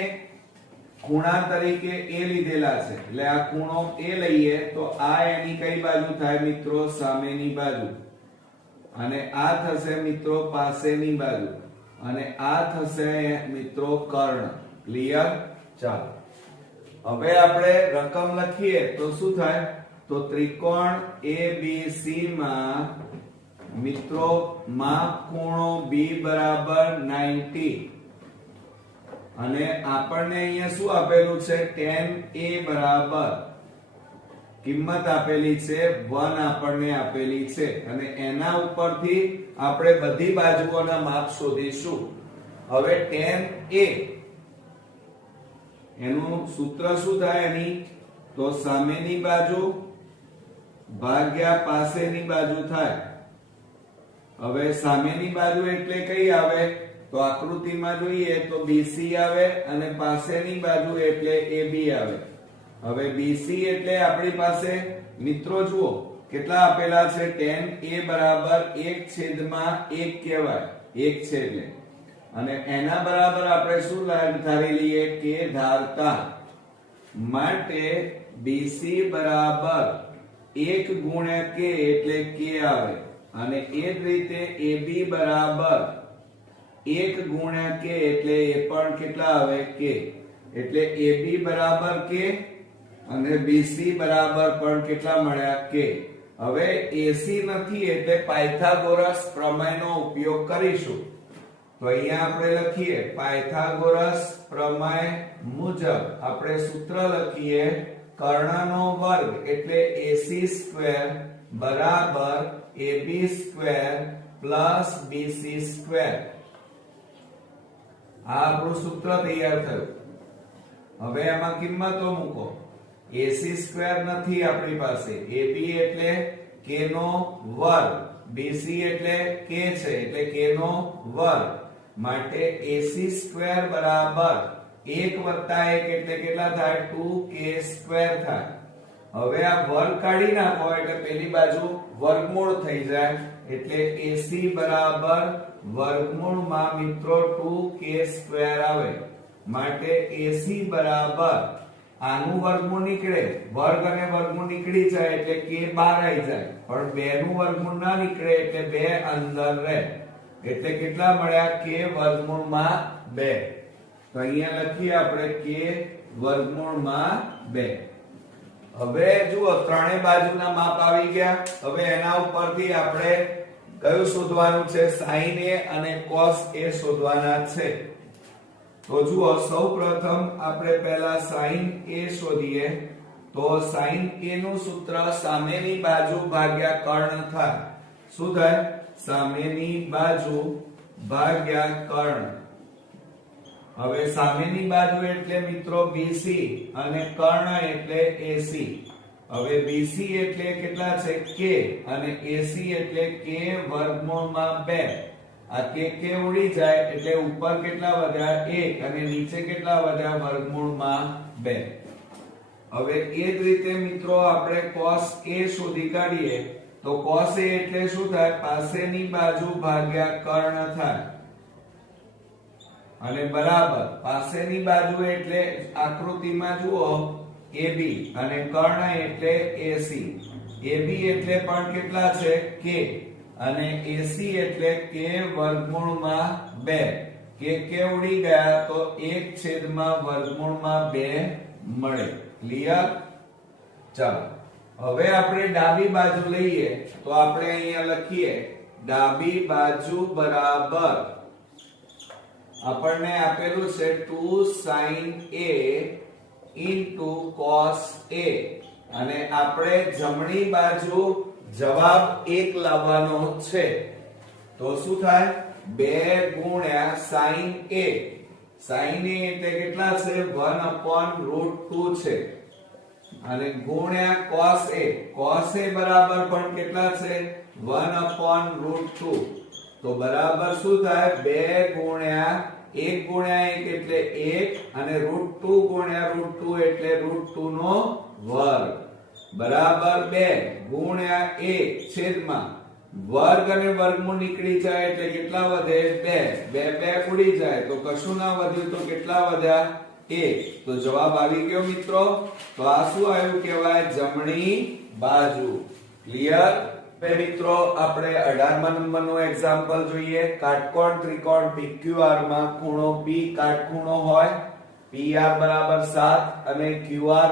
ખૂણા તરીકે a લીધેલા છે, એટલે આ ખૂણો a લઈએ તો આ એની કઈ બાજુ થાય મિત્રો? સામેની બાજુ. અને આ થશે મિત્રો પાસેની બાજુ, અને આ થશે મિત્રો કર્ણ. ક્લિયર? ચાલો હવે આપણે રકમ લખીએ તો શું થાય? તો ત્રિકોણ ABC માં મિત્રો માપ ખૂણો B બરાબર 90, અને આપણને અહીંયા શું આપેલું છે? tan A બરાબર કિંમત આપેલી છે 1 આપણને આપેલી છે, અને એના ઉપરથી આપણે બધી બાજુઓના માપ શોધીશું. હવે tan A એનું સૂત્ર શું થાય એની? તો સામેની બાજુ ભાગ્યા પાસેની બાજુ થાય. હવે સામેની બાજુ એટલે કઈ આવે? તો આકૃતિમાં જોઈએ તો BC આવે, અને પાસેની બાજુ એટલે AB આવે. હવે BC એટલે આપણી પાસે મિત્રો જુઓ કેટલા આપેલા છે? tan A બરાબર 1/1 કહેવાય, 1 છે એટલે, અને એના બરાબર આપણે શું ધારી લઈએ? કે ધારતા. માટે BC બરાબર 1 ગુણ્યા k એટલે k આવે, અને એ જ રીતે AB બરાબર 1 ગુણ્યા k એટલે એ પણ કેટલા આવે? k. એટલે AB બરાબર k અને BC બરાબર પણ કેટલા મળ્યા? k. હવે AC નથી એટલે પાયથાગોરસ પ્રમેયનો ઉપયોગ કરીશું. તો અહીંયા આપણે લખીએ પાયથાગોરસ પ્રમેય મુજબ આપણે સૂત્ર લખીએ કર્ણનો વર્ગ એટલે AC² બરાબર AB² પ્લસ BC². આ આપણું સૂત્ર તૈયાર થયું. હવે આમાં કિંમતો મૂકો. AC² નથી આપણી પાસે, AB એટલે k નો વર્ગ, BC એટલે k છે એટલે k નો વર્ગ, માટે AC² બરાબર 1 વત્તા 1 એટલે કેટલા થાય? 2k² થાય. હવે આ વર્ગ કાઢી નાખો એટલે પેલી બાજુ વર્ગમૂળ થઈ જાય, એટલે AC બરાબર વર્ગમૂળમાં મિત્રો 2k² આવે. માટે AC બરાબર આનું વર્ગમૂળ નીકળે, વર્ગ અને વર્ગમૂળ નીકળી જાય એટલે k બહાર આવી જાય, પણ 2 નું વર્ગમૂળ ના નીકળે એટલે 2 અંદર રહે, એટલે કેટલા મળ્યા? k વર્ગમૂળમાં 2. તો અહીંયા લખીએ આપણે k વર્ગમૂળમાં 2. હવે જુઓ ત્રણે બાજુના માપ આવી ગયા. હવે એના ઉપરથી આપણે કયું શોધવાનું છે? sin A અને cos A શોધવાના છે. તો જુઓ સૌપ્રથમ આપણે પહેલા sin A શોધીએ. તો sin A નું સૂત્ર સામેની બાજુ ભાગ્યા કર્ણ થાય. શું થાય? સામેની બાજુ ભાગ્યા કર્ણ. હવે સામેની બાજુ એટલે મિત્રો BC અને કર્ણ એટલે AC. હવે BC એટલે કેટલા છે? k, અને AC એટલે k વર્ગમૂળમાં 2. આ k ઉડી જાય એટલે ઉપર કેટલા વધ્યા? 1, અને નીચે કેટલા વધ્યા? વર્ગમૂળમાં 2. હવે એ જ રીતે મિત્રો આપણે cos A શોધી કાઢીએ. તો cos A એટલે શું થાય? પાસેની બાજુ ભાગ્યા કર્ણ થાય, અને બરાબર પાસેની બાજુ એટલે આકૃતિમાં જુઓ AB, અને કર્ણ એટલે AC. AB એટલે પણ કેટલા છે? k, અને AC એટલે k વર્ગમૂળમાં 2. k ઉડી ગયા તો 1/વર્ગમૂળમાં 2 મળે. ક્લિયર? ચાલો હવે આપણે ડાબી બાજુ લઈએ. તો આપણે અહીંયા લખીએ ડાબી બાજુ બરાબર આપણને આપેલું છે 2sin A into cos A, અને આપણે જમણી બાજુ જવાબ 1 લાવવાનો છે. તો શું થાય? 2 ગુણ્યા sin A. sin A એટલે કેટલા છે? 1/√2 છે, અને ગુણ્યા cos A. cos A બરાબર પણ કેટલા છે? 1/√2. તો બરાબર શું થાય? 2 ગુણ્યા 1 ગુણ્યા 1 એટલે 1, અને √2 ગુણ્યા √2 એટલે √2 નો વર્ગ, બરાબર 2 ગુણ્યા 1 છેદમાં વર્ગ અને વર્ગમૂળ નીકળી જાય એટલે કેટલા વધે? 2 2 ઉડી જાય તો કશું ના વધ્યું તો કેટલા વધ્યા? 1. તો જવાબ આવી ગયો મિત્રો. તો આ શું આવ્યું કહેવાય? જમણી બાજુ. ક્લિયર? હવે મિત્રો આપણે 18મા નંબરનું એક્ઝામ્પલ જોઈએ. કાટકોણ ત્રિકોણ PQR માં ખૂણો P કાટખૂણો હોય, PR બરાબર 7 અને QR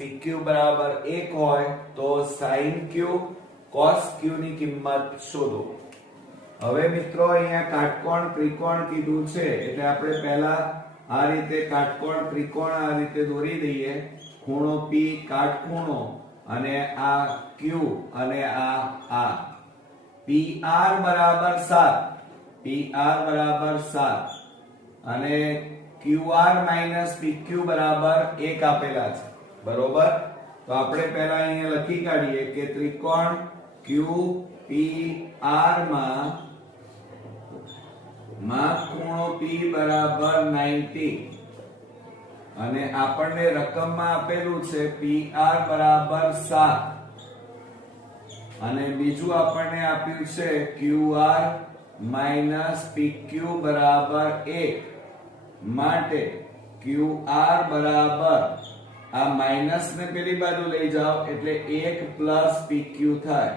PQ બરાબર 1 હોય તો sin Q cos Q ની કિંમત શોધો. હવે મિત્રો અહીંયા કાટકોણ ત્રિકોણ કીધું છે એટલે આપણે પહેલા આ રીતે કાટકોણ ત્રિકોણ આ રીતે દોરી દઈએ. ખૂણો P કાટખૂણો અને આ Q અને આ PR બરાબર 7, PR બરાબર 7 અને QR PQ બરાબર 1 આપેલા છે. બરોબર? તો આપણે પહેલા અહીંયા લખી કાઢીએ કે ત્રિકોણ QPR માં ખૂણો P બરાબર 90 અને આપણને રકમમાં આપેલું છે PR બરાબર 7 અને બીજું આપણને આપ્યું છે QR PQ બરાબર 1 માટે QR બરાબર આ માઈનસ ને પેલી બાજુ લઈ જાઓ એટલે 1 પ્લસ PQ થાય.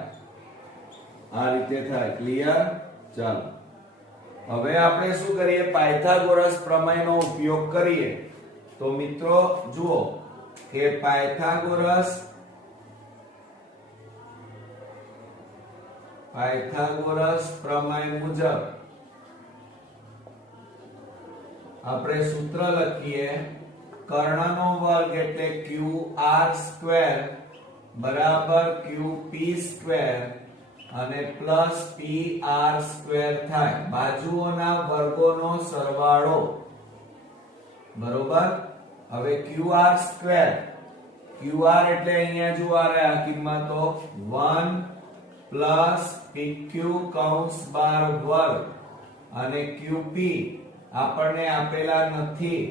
આ રીતે થાય. ક્લિયર? ચાલો હવે આપણે શું કરીએ? પાયથાગોરસ પ્રમેયનો ઉપયોગ કરીએ. તો મિત્રો જુઓ કે પાયથાગોરસ પ્રમેય મુજબ આપણે સૂત્ર લખીએ. કર્ણનો વર્ગ એટલે QR² બરાબર QP² અને પ્લસ PR² થાય. બાજુઓના વર્ગોનો સરવાળો. બરોબર? હવે QR² QR એટલે અહીંયા જો આ કિંમતો 1 પ્લસ PQ કૌંસ બાર વર્ગ અને QP આપણને આપેલા નથી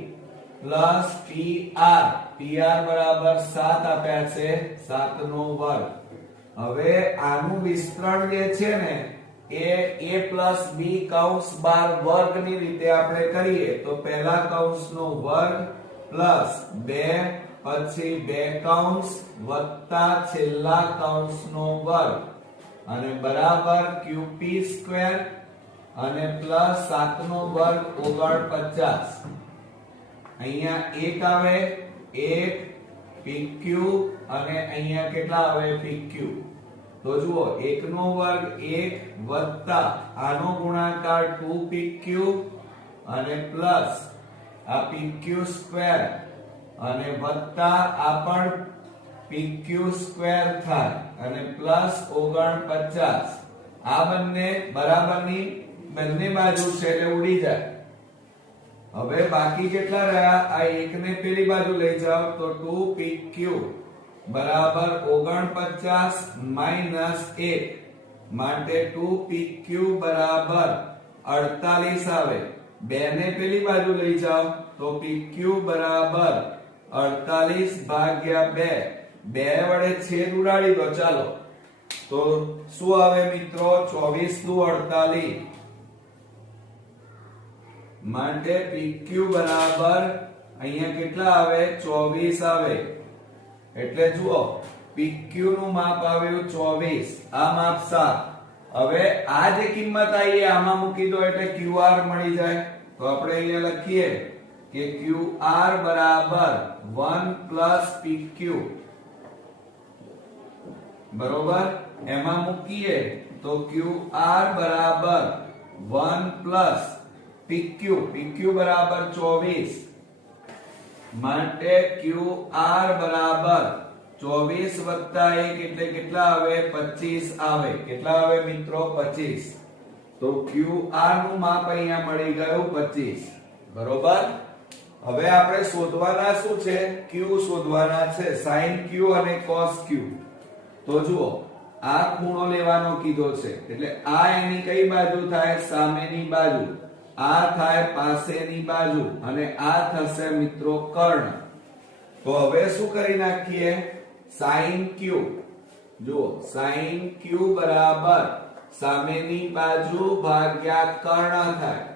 પ્લસ PR બરાબર 7 આપ્યા છે 7 નો વર્ગ. હવે આનું વિસ્તરણ જે છે ને એ A પ્લસ B કૌંસ બાર વર્ગ ની રીતે આપણે કરીએ તો પહેલા કૌંસનો વર્ગ પ્લસ 2 પછી 2 કૌંસ વત્તા છેલ્લા કૌંસનો વર્ગ અને બરાબર QP² અને પ્લસ 7 નો વર્ગ 49. અહીંયા 1 આવે 1 PQ અને અહીંયા કેટલા આવે PQ. તો જુઓ 1 નો વર્ગ 1 વત્તા આનો ગુણાકાર 2PQ અને પ્લસ આ PQ² અને વત્તા આ પણ PQ² થાય અને પ્લસ 49. આ બંને બરાબરની બંને બાજુ છે એટલે ઉડી જાય. હવે બાકી કેટલા રહ્યા? આ 1 ને પેલી બાજુ લઈ જાઓ તો 2PQ બરાબર 49 માઈનસ 1 માટે 2PQ બરાબર 48 આવે. 2 ને પેલી બાજુ લઈ જાઓ તો PQ બરાબર 48 ભાગ્યા 2. 2 વડે છેદ ઉડાડી દો. ચાલો તો શું આવે મિત્રો? 24 દુ 48 માટે PQ બરાબર અહીંયા કેટલા આવે? 24 આવે. એટલે જુઓ PQ નું માપ આવ્યું 24, આ માપ 7. હવે આ જે કિંમત આવી આમાં મૂકી દો એટલે QR મળી જાય. તો આપણે અહીંયા લખીએ કે QR બરાબર 1 પ્લસ PQ. બરોબર? એમાં મૂકીએ તો QR બરાબર 1 પ્લસ PQ બરાબર 24 માટે QR બરાબર 24 વત્તા 1 એટલે કેટલા આવે? 25 આવે. કેટલા આવે મિત્રો? 25. તો QR નું માપ અહીંયા મળી ગયું 25. બરોબર? હવે આપણે શોધવાના શું છે? Q શોધવાના છે. sin Q અને cos Q. તો જુઓ આ ખૂણો લેવાનો કીધો છે એટલે આ એની કઈ બાજુ થાય? સામેની બાજુ. આ થાય પાસેની બાજુ અને આ થશે મિત્રો કર્ણ. તો હવે શું કરી નાખીએ? sin Q. જુઓ sin Q બરાબર સામેની બાજુ ભાગ્યા કર્ણ થાય.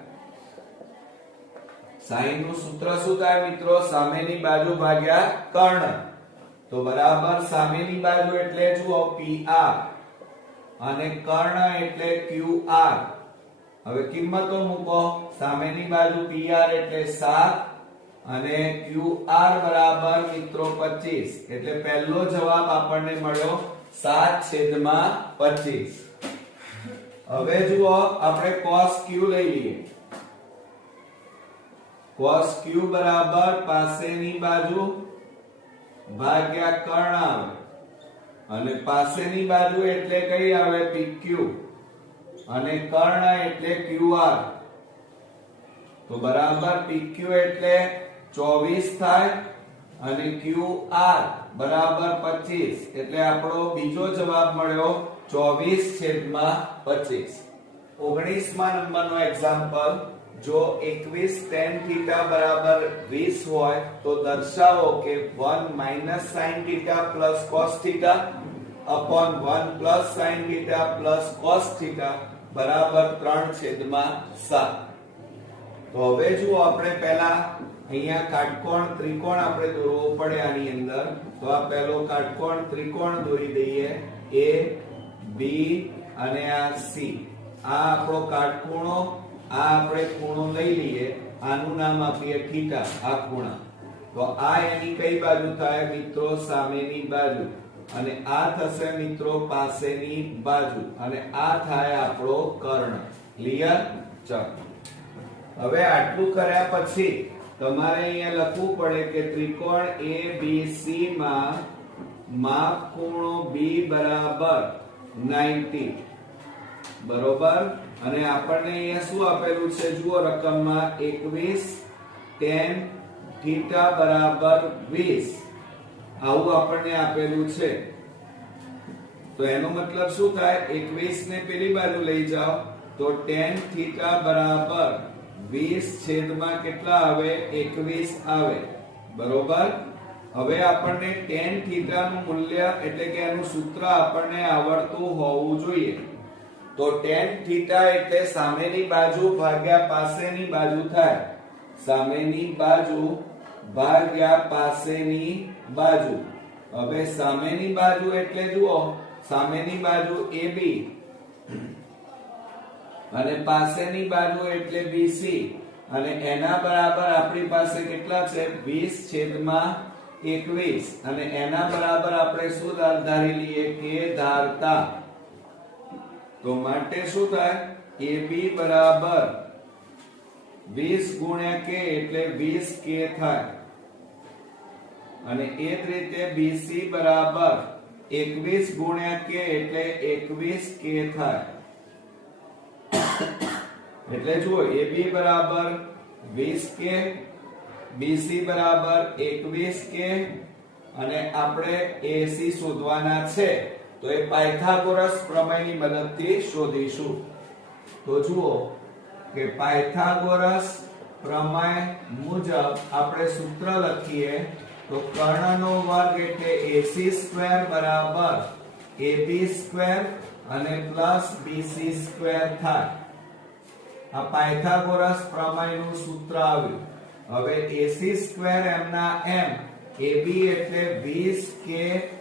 સાઈન નું સૂત્ર શું થાય મિત્રો? સામેની બાજુ ભાગ્યા કર્ણ. તો બરાબર સામેની બાજુ એટલે જુઓ PR અને કર્ણ એટલે QR. હવે કિંમતો મૂકો. સામેની બાજુ PR એટલે 7 અને QR બરાબર મિત્રો 25. એટલે પહેલો જવાબ આપણને મળ્યો 7/25. હવે જુઓ આપણે cos q લઈ લઈએ. cos q બરાબર પાસેની બાજુ ભાગ્યા કર્ણ આવે અને પાસેની બાજુ એટલે કઈ આવે? PQ અને કર્ણ એટલે QR. તો બરાબર PQ એટલે 24 થાય અને QR બરાબર 25. એટલે આપણો બીજો જવાબ મળ્યો 24/25. 19મા નંબરનો એક્ઝામ્પલ. જો 21 tan θ બરાબર 20 હોય તો દર્શાવો કે 1 - sin θ + cos θ upon 1 + sin θ + cos θ બરાબર 3/7. તો હવે જુઓ આપણે પહેલા અહીંયા કાટકોણ ત્રિકોણ આપણે દોરવો પડે આની અંદર. તો આ પહેલો કાટકોણ ત્રિકોણ દોરી દઈએ. A B અને આ C. આ આપણો કાટખૂણો. આ આપણે ખૂણો લઈ લઈએ. આનું નામ આપીએ થીટા. આ ખૂણા. તો આ એની કઈ બાજુ થાય મિત્રો? સામેની બાજુ. અને આ થશે મિત્રો પાસેની બાજુ અને આ થાય આપણો કર્ણ. ક્લિયર? ચાલો હવે આટલું કર્યા પછી તમારે અહીંયા લખવું પડે કે ત્રિકોણ ABC માં માપ ખૂણો B બરાબર 90. બરોબર. અને આપણને અહીંયા શું આપેલું છે? જુઓ રકમમાં 21 tan θ બરાબર 20. આવું આપણને આપેલું છે. તો એનો મતલબ શું થાય? 21 ને પેલી બાજુ લઈ જાઓ તો tan θ બરાબર 20 કેટલા આવે? 21 આવે. બરોબર. હવે આપણને tan θ નું મૂલ્ય એટલે કે એનું સૂત્ર આપણને આવડતું હોવું જોઈએ. તો tan θ એટલે સામેની બાજુ ભાગ્યા પાસેની બાજુ થાય. સામેની બાજુ ભાગ્યા પાસેની બાજુ. હવે સામેની બાજુ એટલે જુઓ સામેની બાજુ AB અને પાસેની બાજુ એટલે BC અને એના બરાબર આપણી પાસે કેટલા છે? 20/21 અને એના બરાબર આપણે શું ધારી લઈએ? કે ધારતા. તો માટે શું થાય? AB બરાબર 20 × k એટલે 20k થાય. અને એ જ રીતે BC બરાબર 21 × k એટલે 21k થાય. એટલે જુઓ AB બરાબર 20k, BC બરાબર 21k અને આપણે AC શોધવાના છે. તો એ પાયથાગોરસ પ્રમેયની મદદથી શોધીશું. તો જુઓ કે પાયથાગોરસ પ્રમેય મુજબ આપણે સૂત્ર લખીએ તો કર્ણનો વર્ગ એટલે AC² બરાબર AB² અને પ્લસ BC² થાય. આ પાયથાગોરસ પ્રમેયનું સૂત્ર આવ્યું. હવે AC² એમના એમ, AB એટલે 20k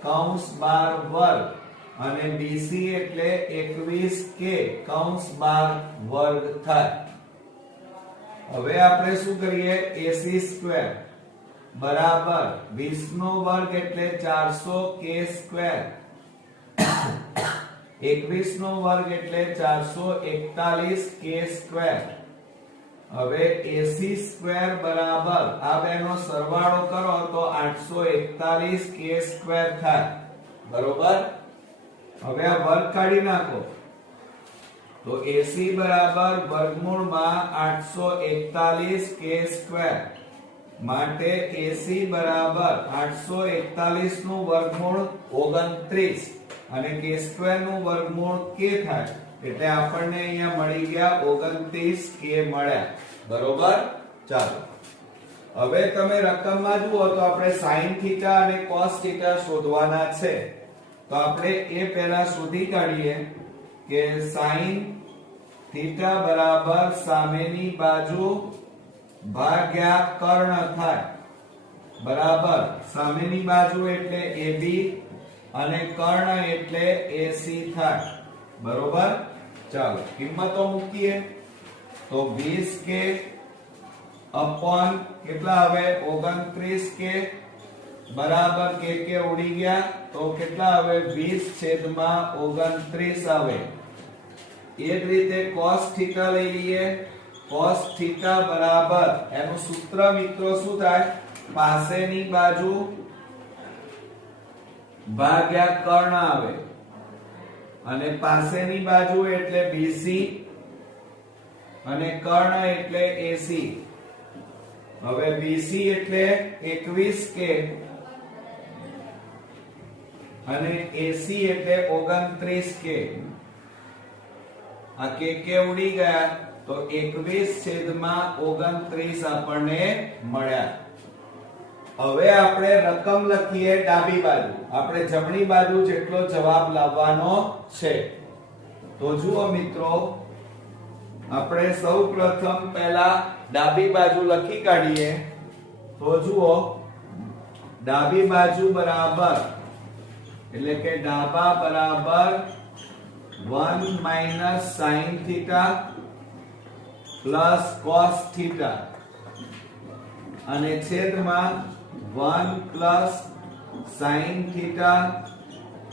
કૌંસ 12 વર્ગ અને BC એટલે 21k કૌંસ 12 વર્ગ થાય. હવે આપણે શું કરીએ? AC² બરાબર 20 નો વર્ગ એટલે 400k², 21 નો વર્ગ એટલે 441k². હવે AC² બરાબર આ બેનો સરવાળો કરો તો 841k² થાય. બરોબર. હવે આ વર્ગ કાઢી નાખો તો AC બરાબર વર્ગમૂળમાં 841k². માટે AC બરાબર 841 નું વર્ગમૂળ 29 અને k² નું વર્ગમૂળ k થાય. એટલે આપણને અહીંયા મળી ગયા 29k મળ્યા. બરોબર. ચાલો હવે તમે રકમમાં જુઓ તો આપણે sin θ અને cos θ શોધવાના છે. તો આપણે એ પહેલા શોધી કાઢીએ. કે sin થીટા બરાબર સામેની બાજુ ભાગ્યા કર્ણ થાય, બરાબર. સામેની બાજુ એટલે AB અને કર્ણ એટલે AC થાય, બરોબર. ચાલો કિંમતો મૂકીએ તો 20k અપોન કેટલા આવે 29k બરાબર કે ઉડી ગયા તો કેટલા આવે 20/29 આવે. એ જ રીતે cos થીટા લઈ લઈએ. cos થીટા બરાબર એનું સૂત્ર મિત્રો શું થાય, પાસેની બાજુ ભાગ્યા કર્ણ આવે અને પાસેની બાજુ એટલે BC અને કર્ણ એટલે AC. હવે BC એટલે 21k અને AC એટલે 29k. આ કે ઉડી ગયા તો 21/29 આપણને મળ્યા. હવે આપણે રકમ લખીએ ડાબી બાજુ. આપણે જમણી બાજુ જેટલો જવાબ લાવવાનો છે. તો જુઓ મિત્રો, આપણે સૌપ્રથમ પહેલા ડાબી બાજુ લખી કાઢીએ. તો જુઓ, ડાબી બાજુ બરાબર એટલે કે ડાબા બરાબર 1 - sin theta plus cos theta અને છેદમાં 1 plus sin theta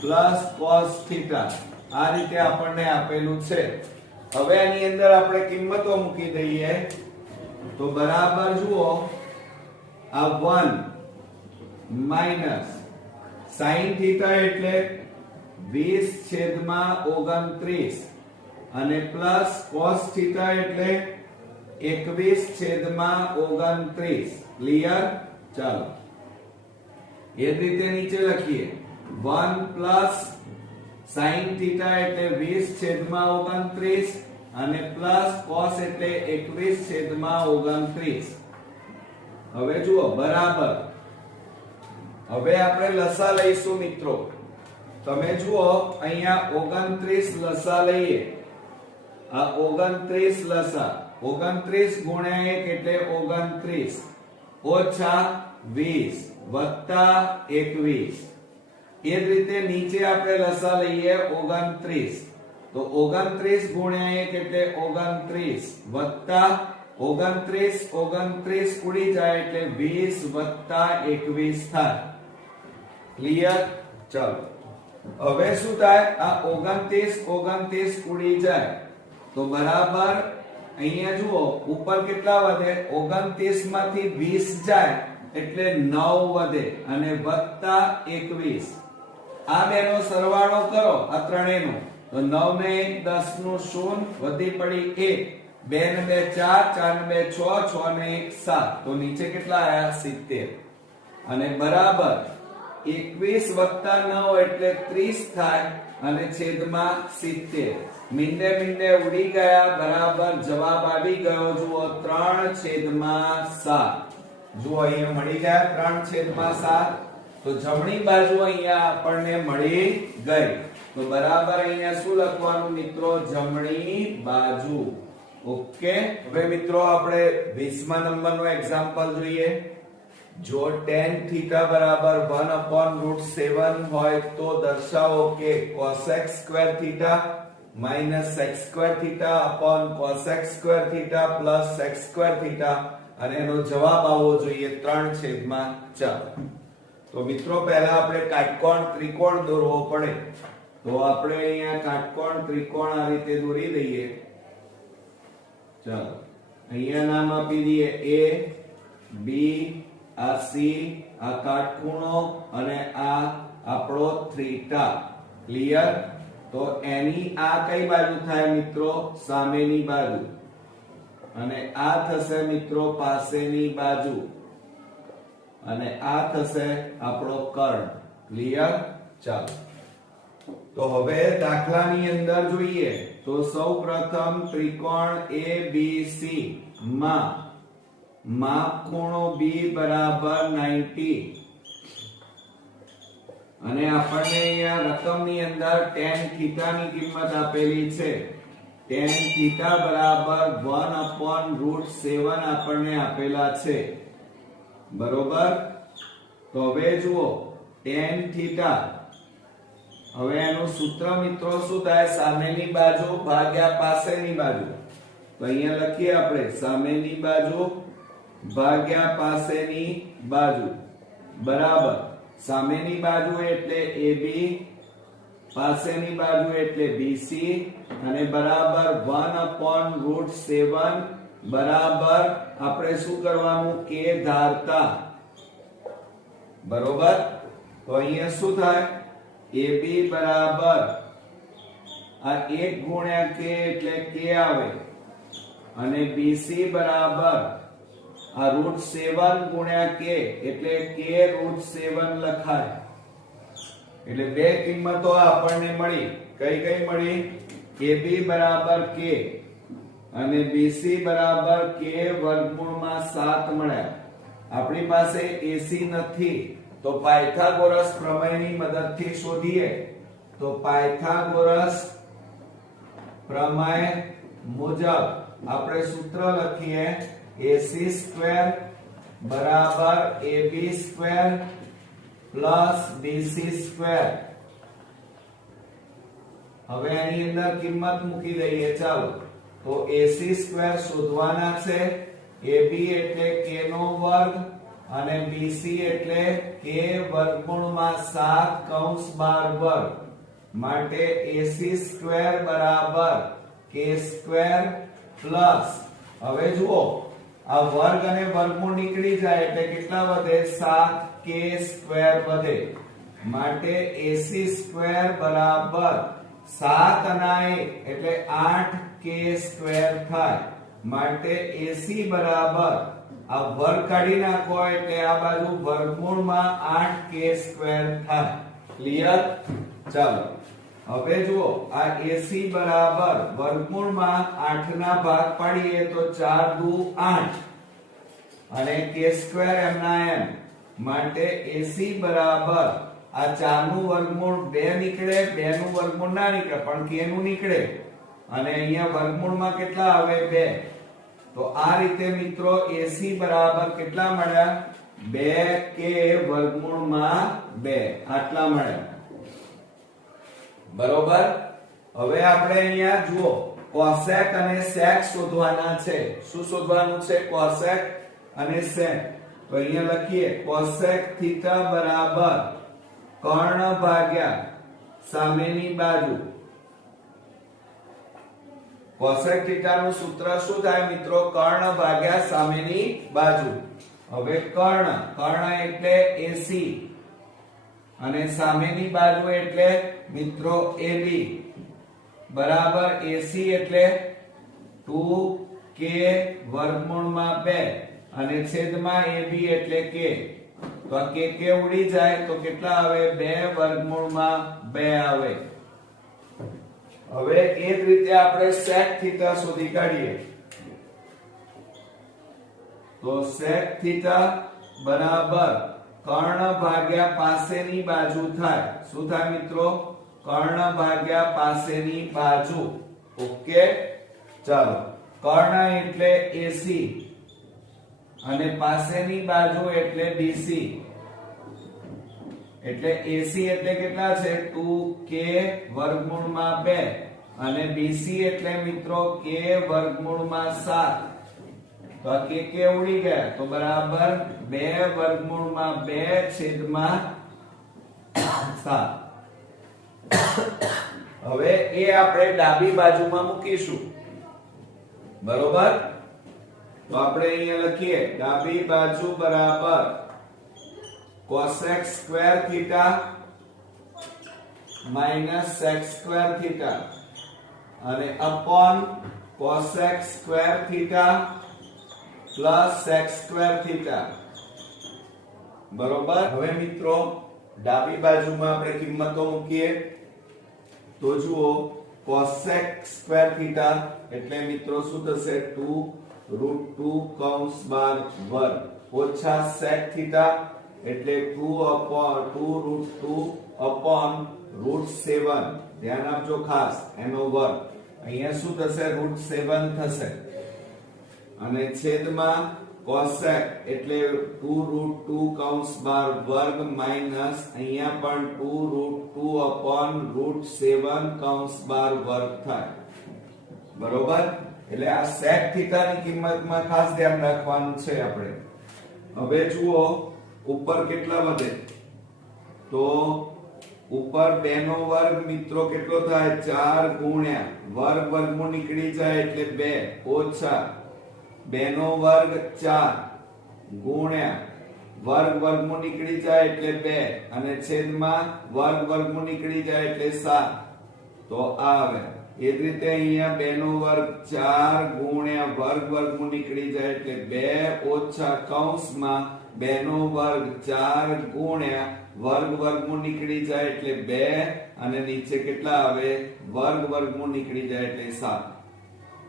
plus cos theta. આ રીતે આપણને આપેલું છે. હવે આની અંદર આપણે કિંમતો મૂકી દઈએ તો બરાબર જુઓ, આ 1 માઈનસ sin થીટા એટલે 20/29 અને પ્લસ cos થીટા એટલે 21/29. ક્લિયર? ચાલો એ જ રીતે નીચે લખીએ 1 પ્લસ sin થીટા એટલે 20/29 અને પ્લસ cos એટલે 21/29. હવે જુઓ બરાબર. હવે આપણે લસા લઈશું મિત્રો. તમે જુઓ અહીંયા 29 લસા લઈએ. આ 29 લસા 29 ગુણ્યા 1 એટલે 29 ઓછા 20 વત્તા 21. એ જ રીતે નીચે આપણે લસા લઈએ 29 તો 29 ગુણ્યા 1 એટલે 29 વત્તા 29 ઉડી જાય એટલે 20 વત્તા 21 થાય. ક્લિયર? ચાલો હવે શું થાય, આ 29 ઉડી જાય તો બરાબર અહીંયા જુઓ ઉપર કેટલા વધે, 29 માંથી 20 જાય એટલે 9 વધે અને વત્તા 21. આ બેનો સરવાળો કરો આ ત્રણેયનો તો 9 ને 1 10 નું 0 વધી પડી 1 2 ને 2 4 4 ને 2 6 6 ને 1 7 તો નીચે કેટલા આયા 70 અને બરાબર 21 વત્તા 9 એટલે 30 થાય અને છેદમાં 70. મીંડે ઉડી ગયા બરાબર જવાબ આવી ગયો. જુઓ 3/7. જુઓ અહીંયા મળી ગયા 3/7. તો જમણી બાજુ અહીંયા આપણને મળી ગઈ. તો બરાબર અહીંયા શું લખવાનું મિત્રો, જમણી બાજુ. ઓકે. હવે મિત્રો આપણે 20મા નંબરનો એક્ઝામ્પલ જોઈએ. જો tan થીટા બરાબર 1/√7 હોય તો દર્શાવો કે cosec square theta minus sec square theta upon cosec square theta plus sec square theta અને એનો જવાબ આવવો જોઈએ 3/4. તો મિત્રો પહેલા આપણે કાટકોણ ત્રિકોણ દોરવો પડે. તો આપણે અહીંયા કાટકોણ ત્રિકોણ આ રીતે દોરી દઈએ. ચાલો અહીંયા નામ આપી દઈએ A B, આ C, આ કાટખૂણો અને આ આપણો થીટા. ક્લિયર? તો એની આ કઈ બાજુ થાય મિત્રો, સામેની બાજુ અને આ થશે મિત્રો પાસેની બાજુ અને આ થશે આપણો કર્ણ. ક્લિયર? ચાલો તો હવે દાખલાની અંદર જોઈએ તો સૌપ્રથમ ત્રિકોણ ABC માં માપ ખૂણો B બરાબર 90 અને આપણને અહીંયા રકમની અંદર tan θ ની કિંમત આપેલી છે. tan θ બરાબર 1/√7 આપણને આપેલા છે. બરોબર. તો હવે જુઓ tan θ, હવે એનું સૂત્ર મિત્રો શું થાય? સામેની બાજુ ભાગ્યા પાસેની બાજુ. તો અહીંયા લખીએ આપણે સામેની બાજુ ભાગ્યા પાસેની બાજુ બરાબર. સામેની બાજુ એટલે AB, પાસેની બાજુ એટલે BC અને બરાબર 1/√7 બરાબર આપણે શું કરવાનું? k ધારતા. બરોબર. તો અહીંયા શું થાય? AB બરાબર આ 1 ગુણ્યા k એટલે k આવે અને BC બરાબર આ √7 ગુણ્યા k એટલે k√7 લખાય. એટલે બે કિંમતો આપણને મળી. કઈ કઈ મળી? AB બરાબર k અને BC બરાબર k√7 મળ્યા. આપણી પાસે AC નથી તો પાયથાગોરસ પ્રમેયની મદદથી શોધીએ. તો પાયથાગોરસ પ્રમેય મુજબ આપણે સૂત્ર લખીએ AC² બરાબર AB² પ્લસ BC². હવે આની અંદર કિંમત મૂકી દઈએ. ચાલો તો AC² શોધવાના છે. AB એટલે k નો વર્ગ અને BC એટલે k√7 માટે AC² બરાબર k² પ્લસ, હવે જુઓ આ વર્ગ અને વર્ગમૂળ નીકળી જાય એટલે કેટલા વધે? 7k² વધે. માટે AC² બરાબર 7 અને 1 એટલે 8k² થાય. માટે AC બરાબર આ વર્ગ કાઢી નાખો એટલે આ બાજુ વર્ગમૂળમાં 8k² થાય. ક્લિયર? ચાલો હવે જુઓ આ AC બરાબર વર્ગમૂળમાં 8 ના ભાગ પાડીએ તો 4 દુ 8 અને k² એમના એમ. માટે AC બરાબર આ 4 નું વર્ગમૂળ 2 નીકળે, 2 નું વર્ગમૂળ ના નીકળે પણ k નું નીકળે અને અહીંયા વર્ગમૂળમાં કેટલા આવે? 2. તો આ રીતે મિત્રો AC બરાબર કેટલા મળ્યા? 2k વર્ગમૂળમાં 2 આટલા મળ્યા. બરોબર. હવે આપણે અહીંયા જુઓ cosec અને sec શોધવાના છે. શું શોધવાનું છે? cosec અને sec. તો અહીંયા લખીએ cosec θ બરાબર કર્ણ ભાગ્યા સામેની બાજુ. cosec θ નું સૂત્ર શું થાય મિત્રો? કર્ણ ભાગ્યા સામેની બાજુ. હવે કર્ણ એટલે AC અને સામેની બાજુ એટલે મિત્રો AB બરાબર AC એટલે 2k વર્ગમૂળમાં 2 અને છેદમાં AB એટલે k. તો આ k ઉડી જાય તો કેટલા આવે? 2 વર્ગમૂળમાં 2 આવે. હવે એ જ રીતે આપણે sec θ શોધી કાઢીએ. તો sec θ બરાબર કર્ણ ભાગ્યા પાસેની બાજુ થાય. શું થાય મિત્રો? કર્ણ ભાગ્યા પાસેની બાજુ. ઓકે. ચાલો કર્ણ એટલે AC અને પાસેની બાજુ એટલે BC. એટલે AC એટલે કેટલા છે? 2k વર્ગમૂળમાં 2 અને BC એટલે મિત્રો k વર્ગમૂળમાં 7. તો આ k ઉડી ગયા તો બરાબર 2 વર્ગમૂળમાં 2 છેદમાં 7. હવે એ આપણે ડાબી બાજુમાં મૂકીશું. બરોબર. તો આપણે અહીંયા લખીએ ડાબી બાજુ બરાબર cosec² θ minus sec² θ અને upon cosec² θ plus sec² θ. બરોબર. હવે મિત્રો ડાબી બાજુમાં આપણે કિંમતો મૂકીએ. તો જુઓ cosec² θ એટલે મિત્રો શું થશે? 2√2 ઓછા sec θ એટલે 2/√2 upon √7, ધ્યાન આપજો ખાસ, એનો વર્ગ અહીંયા શું થશે, √7 થશે, અને છેદમાં cosec એટલે 2√2 કૌંસ બાર વર્ગ માઇનસ અહીંયા પણ 2√2 upon √7 કૌંસ બાર વર્ગ થાય, બરોબર. એટલે આ sec થીટા ની કિંમતમાં ખાસ ધ્યાન રાખવાનું છે આપણે. હવે જુઓ ઉપર કેટલા વધે, તો ઉપર 2 નો વર્ગ મિત્રો કેટલો થાય, 4 ગુણ્યા વર્ગ વર્ગમૂળ નીકળી જાય એટલે 2 ઓછા 2 નો વર્ગ 4 ગુણ્યા વર્ગ વર્ગમૂળ નીકળી જાય એટલે 2 અને છેદમાં વર્ગ વર્ગમૂળ નીકળી જાય એટલે 7, તો આ આવે. એ જ રીતે અહીંયા 2 નો વર્ગ 4 ગુણ્યા વર્ગ વર્ગમૂળ નીકળી જાય એટલે 2 ઓછા કૌંસમાં 2 નો વર્ગ 4 ગુણ્યા વર્ગ વર્ગમૂળ નીકળી જાય એટલે 2 અને નીચે કેટલા આવે, વર્ગ વર્ગમૂળ નીકળી જાય એટલે 7.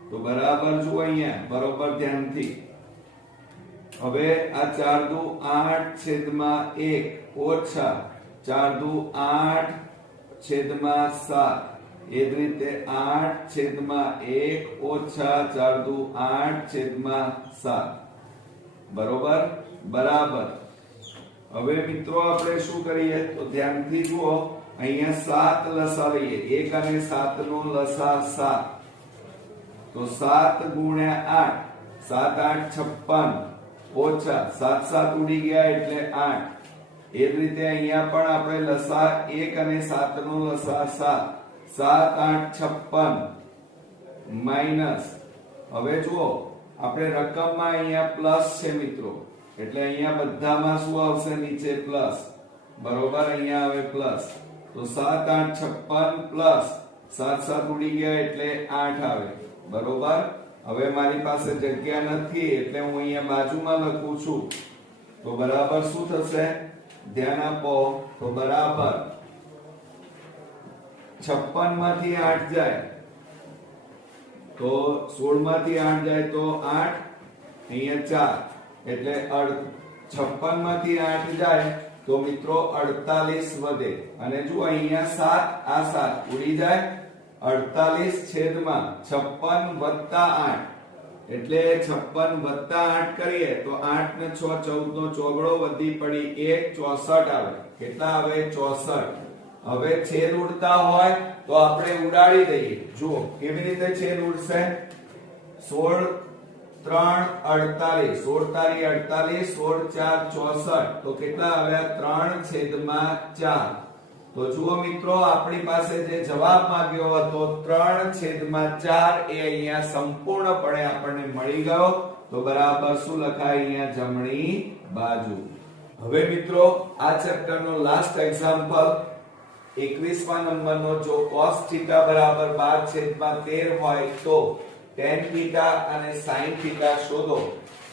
તો બરાબર જુઓ અહીંયા બરોબર ધ્યાનથી. હવે આ 4 દુ 8 છેદમાં 1 ઓછા 4 દુ 8 છેદમાં 7, એ જ રીતે 8 છેદમાં 1 ઓછા 4 દુ 8 છેદમાં 7, બરોબર બરાબર. હવે મિત્રો આપણે શું કરીએ, તો ધ્યાનથી જુઓ, અહીંયા 7 લસા લઈએ, 1 અને 7 નો લસા 7, તો 7 ગુણ્યા 8, 7 8 56 ઓછા 7 7 ઉડી ગયા એટલે 8. એ જ રીતે અહીંયા પણ આપણે લસા 1 અને 7 નો લસા 7, 7 8 56 માઈનસ. હવે જુઓ આપણે રકમમાં અહીંયા પ્લસ છે મિત્રો, એટલે અહીંયા બધામાં શું આવશે, નીચે પ્લસ, બરોબર. અહીંયા આવે પ્લસ, તો 7 8 56 પ્લસ 7 7 ઉડી ગયા એટલે 8 આવે, બરોબર. હવે મારી પાસે જગ્યા નથી એટલે હું અહીંયા બાજુમાં લખું છું, તો બરાબર શું થશે, ધ્યાન આપો, તો બરાબર 56 માંથી 8 જાય તો 16 માંથી 8 જાય તો 8, અહીંયા 4 એટલે 56 માંથી 8 જાય તો મિત્રો 48 વધે. અને જો અહીંયા 7 આ 7 ઉડી જાય, 48 છેદમાં 56 વત્તા 8 એટલે 56 વત્તા 8 કરીએ તો 8 ને 6 14 નો ચોગડો વધી પડી 1 64 આવે. કેટલા આવે, 64. હવે છેદ ઉડતા હોય તો આપણે ઉડાડી દઈએ. જુઓ કેવી રીતે છેદ ઉડશે, 16 3 48, 16 તારી 48, 16 4 64, તો કેટલા આવ્યા, 3 છેદમાં 4. તો જુઓ મિત્રો આપણી પાસે જે જવાબ માંગ્યો હતો 3 છેદમાં 4 એ અહીંયા સંપૂર્ણપણે આપણને મળી ગયો. તો બરાબર શું લખાય અહીંયા, જમણી બાજુ. હવે મિત્રો આ ચેપ્ટર નો લાસ્ટ એક્ઝામ્પલ 21મા નંબરનો, જો cos θ બરાબર 12/13 હોય તો tan θ અને sin θ શોધો.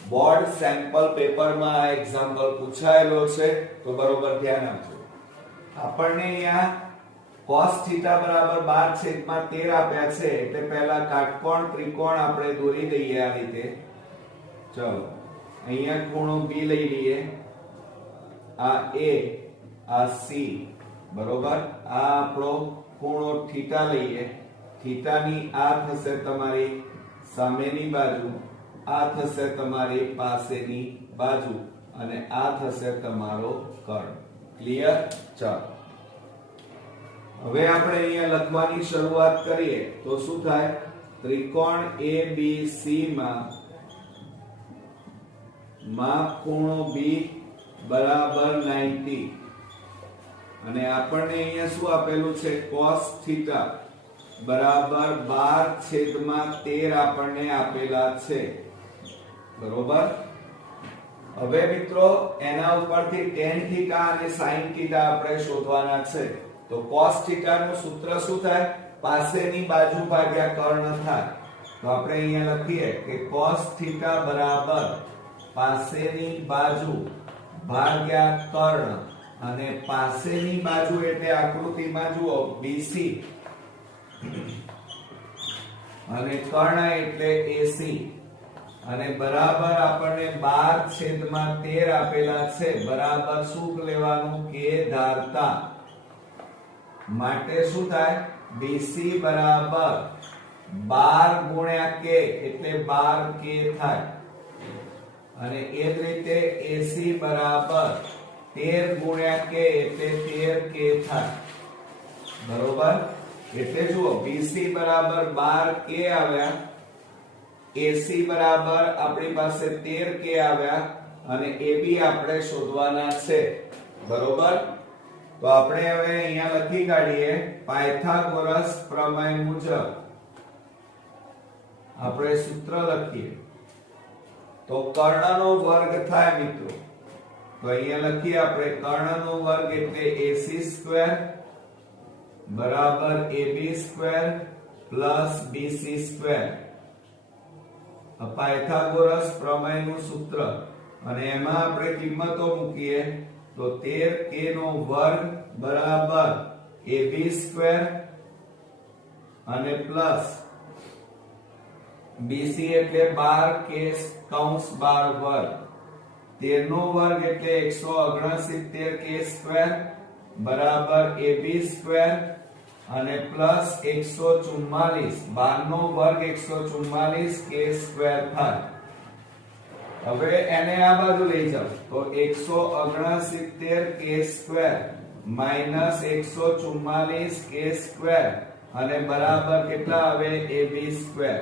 બોર્ડ સેમ્પલ પેપરમાં આ એક્ઝામ્પલ પૂછાયેલો છે, તો બરોબર ધ્યાન આપજો. આપણને અહીંયા cos θ બરાબર 12/13 આપ્યા છે, એટલે પહેલા કાટકોણ ત્રિકોણ આપણે દોરી દઈએ આ રીતે. ચલો અહીંયા ખૂણો B લઈ લઈએ, આ A આ C, બરોબર. આ આપણો ખૂણો થીટા લઈએ, થીટાની આ થશે તમારી સામેની બાજુ, આ થશે તમારી પાસેની બાજુ, અને આ થશે તમારો કર્ણ. ક્લિયર? ચાલો હવે આપણે અહીંયા લખવાની શરૂઆત કરીએ તો શું થાય, ત્રિકોણ ABC માં માપ ખૂણો B બરાબર 90, અને આપણને અહીંયા શું આપેલું છે, cos θ બરાબર 12/13 આપણને આપેલા છે, બરોબર. હવે મિત્રો એના ઉપરથી tan θ અને sin θ આપણે શોધવાના છે. તો cos θ નું સૂત્ર શું થાય, પાસેની બાજુ ભાગ્યા કર્ણ થાય. તો આપણે અહીંયા લખીએ કે cos θ બરાબર પાસેની બાજુ ભાગ્યા કર્ણ, અને પાસેની બાજુ એટલે આકૃતિમાં જુઓ BC અને કર્ણ એટલે AC, અને બરાબર આપણને 12/13 આપેલા છે. બરાબર શું લેવાનું, કે ધારતા. માટે શું થાય BC બરાબર 12 ગુણ્યા k એટલે 12k થાય અને એ જ રીતે AC બરાબર 13 ગુણ્યા k એટલે 13k થાય બરોબર એટલે જુઓ BC બરાબર 12k આવ્યા AC બરાબર આપણી પાસે 13k આવ્યા અને AB આપણે શોધવાના છે બરોબર તો આપણે હવે અહીંયા લખી કાઢીએ પાયથાગોરસ પ્રમેય મુજબ આપણે સૂત્ર લખીએ તો કર્ણનો વર્ગ થાય મિત્રો તો અહીંયા લખીએ આપણે કર્ણનો વર્ગ એટલે AC સ્ક્વેર બરાબર AB square plus BC square Pythagoras પ્રમેયનું સૂત્ર અને એમાં આપણે કિંમતો મૂકીએ તો 13k નો વર્ગ બરાબર AB સ્ક્વેર અને પ્લસ BC એટલે 12k કૌંસ 12 વર્ગ 13 નો વર્ગ એટલે 169k સ્ક્વેર બરાબર AB સ્ક્વેર અને પ્લસ 144 12 નો વર્ગ 144k સ્ક્વેર થાય હવે એને આ બાજુ લઈ જાઓ તો 169k square minus 144k square અને બરાબર કેટલા આવે AB સ્ક્વેર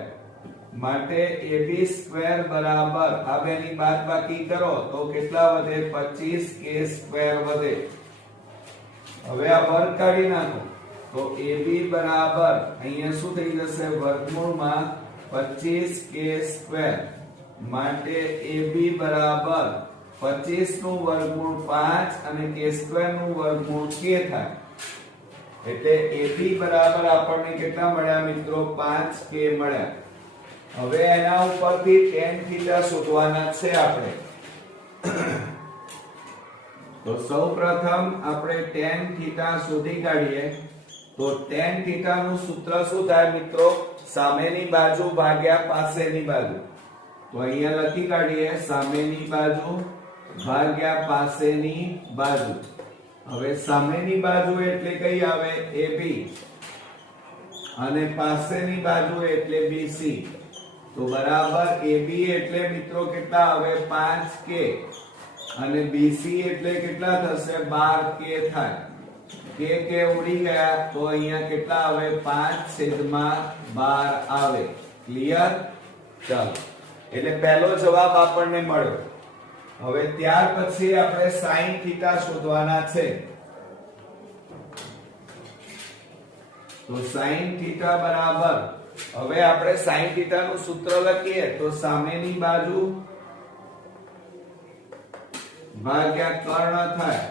માટે AB સ્ક્વેર બરાબર આ બેની બાદબાકી કરો તો કેટલા વધે 25k સ્ક્વેર વધે હવે આ વર્ગ કાઢી નાખો તો AB બરાબર અહીંયા શું થઈ જશે વર્ગમૂળમાં 25k સ્ક્વેર માટે AB બરાબર 25 નું વર્ગમૂળ 5 અને k સ્ક્વેર નું વર્ગમૂળ k થાય એટલે AB બરાબર આપણને કેટલા મળ્યા મિત્રો 5k મળ્યા હવે એના ઉપરથી tan થીટા શોધવાના છે આપણે તો સૌપ્રથમ આપણે tan થીટા શોધી કાઢીએ તો tan થીટા નું સૂત્ર શું થાય મિત્રો સામેની બાજુ ભાગ્યા પાસેની બાજુ તો અહીંયા લખી કાઢીએ સામેની બાજુ ભાગ્યા પાસેની બાજુ હવે સામેની બાજુ એટલે કઈ આવે AB અને પાસેની બાજુ એટલે BC તો બરાબર AB એટલે મિત્રો કેટલા આવે 5k અને BC એટલે કેટલા થશે 12k થાય k ઉડી ગયા તો અહીંયા કેટલા આવે 5/12 આવે ક્લિયર ચાલો એટલે પહેલો જવાબ આપણને મળ્યો હવે ત્યાર પછી આપણે sin થીટા શોધવાના છે તો sin થીટા બરાબર હવે આપણે sin થીટા નું સૂત્ર લખીએ તો સામેની બાજુ ભાગ્યા કર્ણ થાય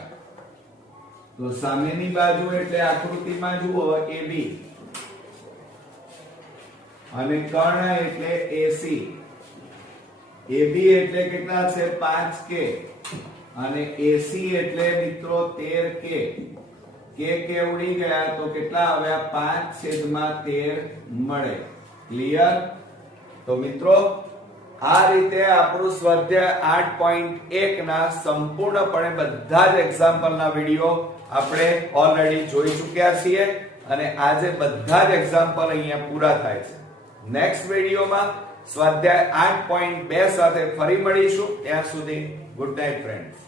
તો સામેની બાજુ એટલે આકૃતિમાં જુઓ AB અને કર્ણ એટલે AC AB એટલે કેટલા છે 5k અને AC એટલે મિત્રો 13k k ઉડી ગયા તો કેટલા આવ્યા 5/13 મળે ક્લિયર તો મિત્રો આ રીતે આપણું સ્વાધ્યાય 8.1 ના સંપૂર્ણપણે બધા જ એક્ઝામ્પલ ના વિડિયો આપણે ઓલરેડી જોઈ ચૂક્યા છીએ અને આજે બધા જ એક્ઝામ્પલ અહીંયા પૂરા થાય છે નેક્સ્ટ વિડિયોમાં સ્વાધ્યાય 8.2 સાથે ફરી મળીશું ત્યાં સુધી ગુડ નાઈટ ફ્રેન્ડ્સ